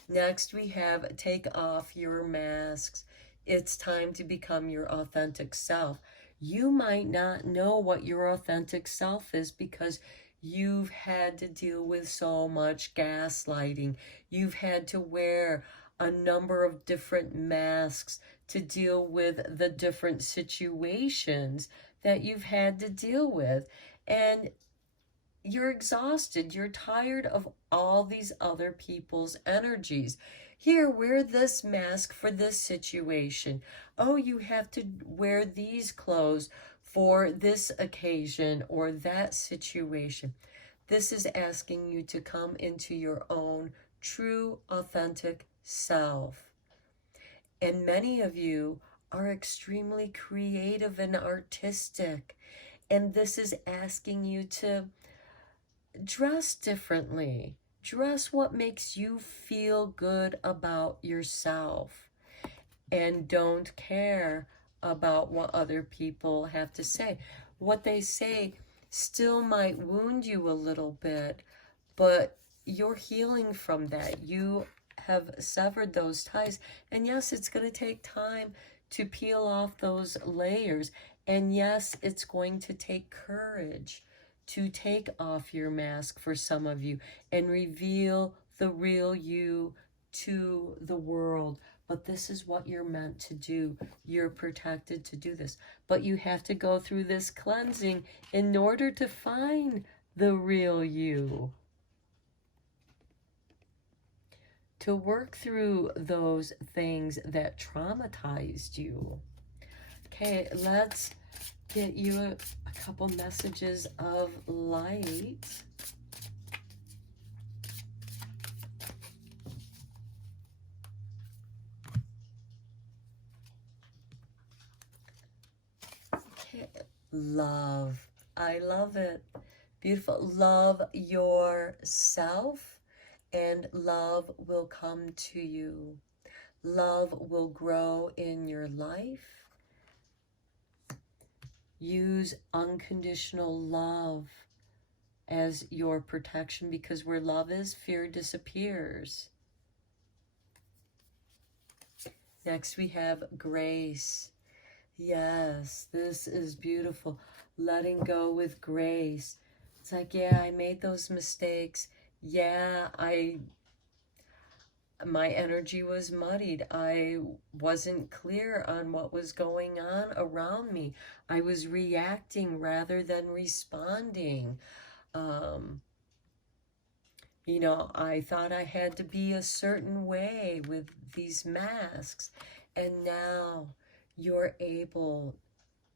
Next, we have take off your masks. It's time to become your authentic self. You might not know what your authentic self is because you've had to deal with so much gaslighting. You've had to wear a number of different masks to deal with the different situations that you've had to deal with. And you're exhausted. You're tired of all these other people's energies. Here, wear this mask for this situation. Oh, you have to wear these clothes for this occasion or that situation. This is asking you to come into your own true, authentic self. And many of you are extremely creative and artistic. And this is asking you to dress differently. Dress what makes you feel good about yourself. And don't care about what other people have to say. What they say still might wound you a little bit, but you're healing from that. You have severed those ties. And yes, it's going to take time to peel off those layers. And yes, it's going to take courage to take off your mask for some of you and reveal the real you to the world. But this is what you're meant to do. You're protected to do this. But you have to go through this cleansing in order to find the real you. To work through those things that traumatized you. Okay, let's get you a couple messages of light. Okay, love. I love it. Beautiful. Love yourself, and love will come to you. Love will grow in your life. Use unconditional love as your protection, because where love is, fear disappears. Next, we have grace. Yes, this is beautiful. Letting go with grace. It's like, yeah, I made those mistakes. Yeah, my energy was muddied. I wasn't clear on what was going on around me. I was reacting rather than responding. You know, I thought I had to be a certain way with these masks. And now you're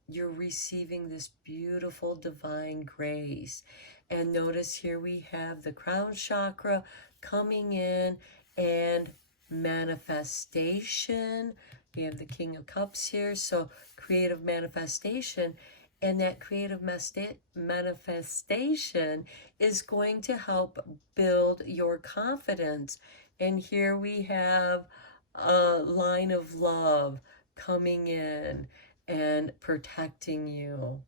receiving this beautiful divine grace. And notice here we have the crown chakra coming in, and manifestation. We have the King of Cups here, so creative manifestation. And that creative manifestation is going to help build your confidence. And here we have a line of love coming in and protecting you.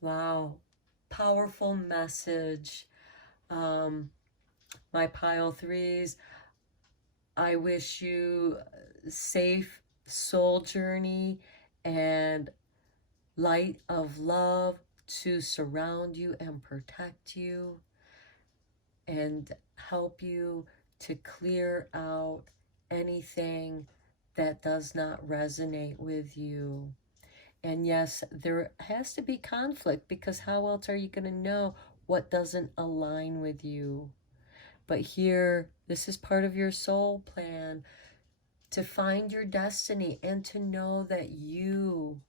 Wow, powerful message. My pile threes, I wish you safe soul journey and light of love to surround you and protect you and help you to clear out anything that does not resonate with you. And yes, there has to be conflict, because how else are you going to know what doesn't align with you? But here, this is part of your soul plan, to find your destiny and to know that you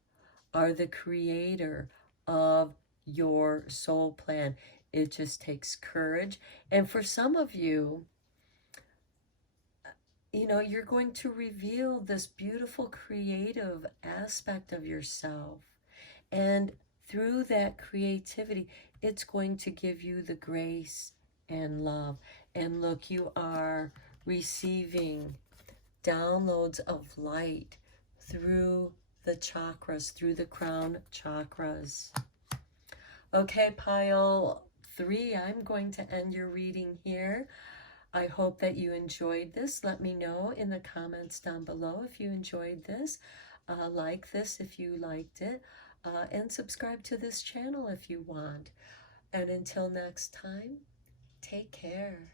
are the creator of your soul plan. It just takes courage. And for some of you, you know, you're going to reveal this beautiful creative aspect of yourself. And through that creativity, it's going to give you the grace and love. And look, you are receiving downloads of light through the chakras, through the crown chakras. Okay, pile 3, I'm going to end your reading here. I hope that you enjoyed this. Let me know in the comments down below if you enjoyed this. Like this if you liked it. And subscribe to this channel if you want. And until next time, take care.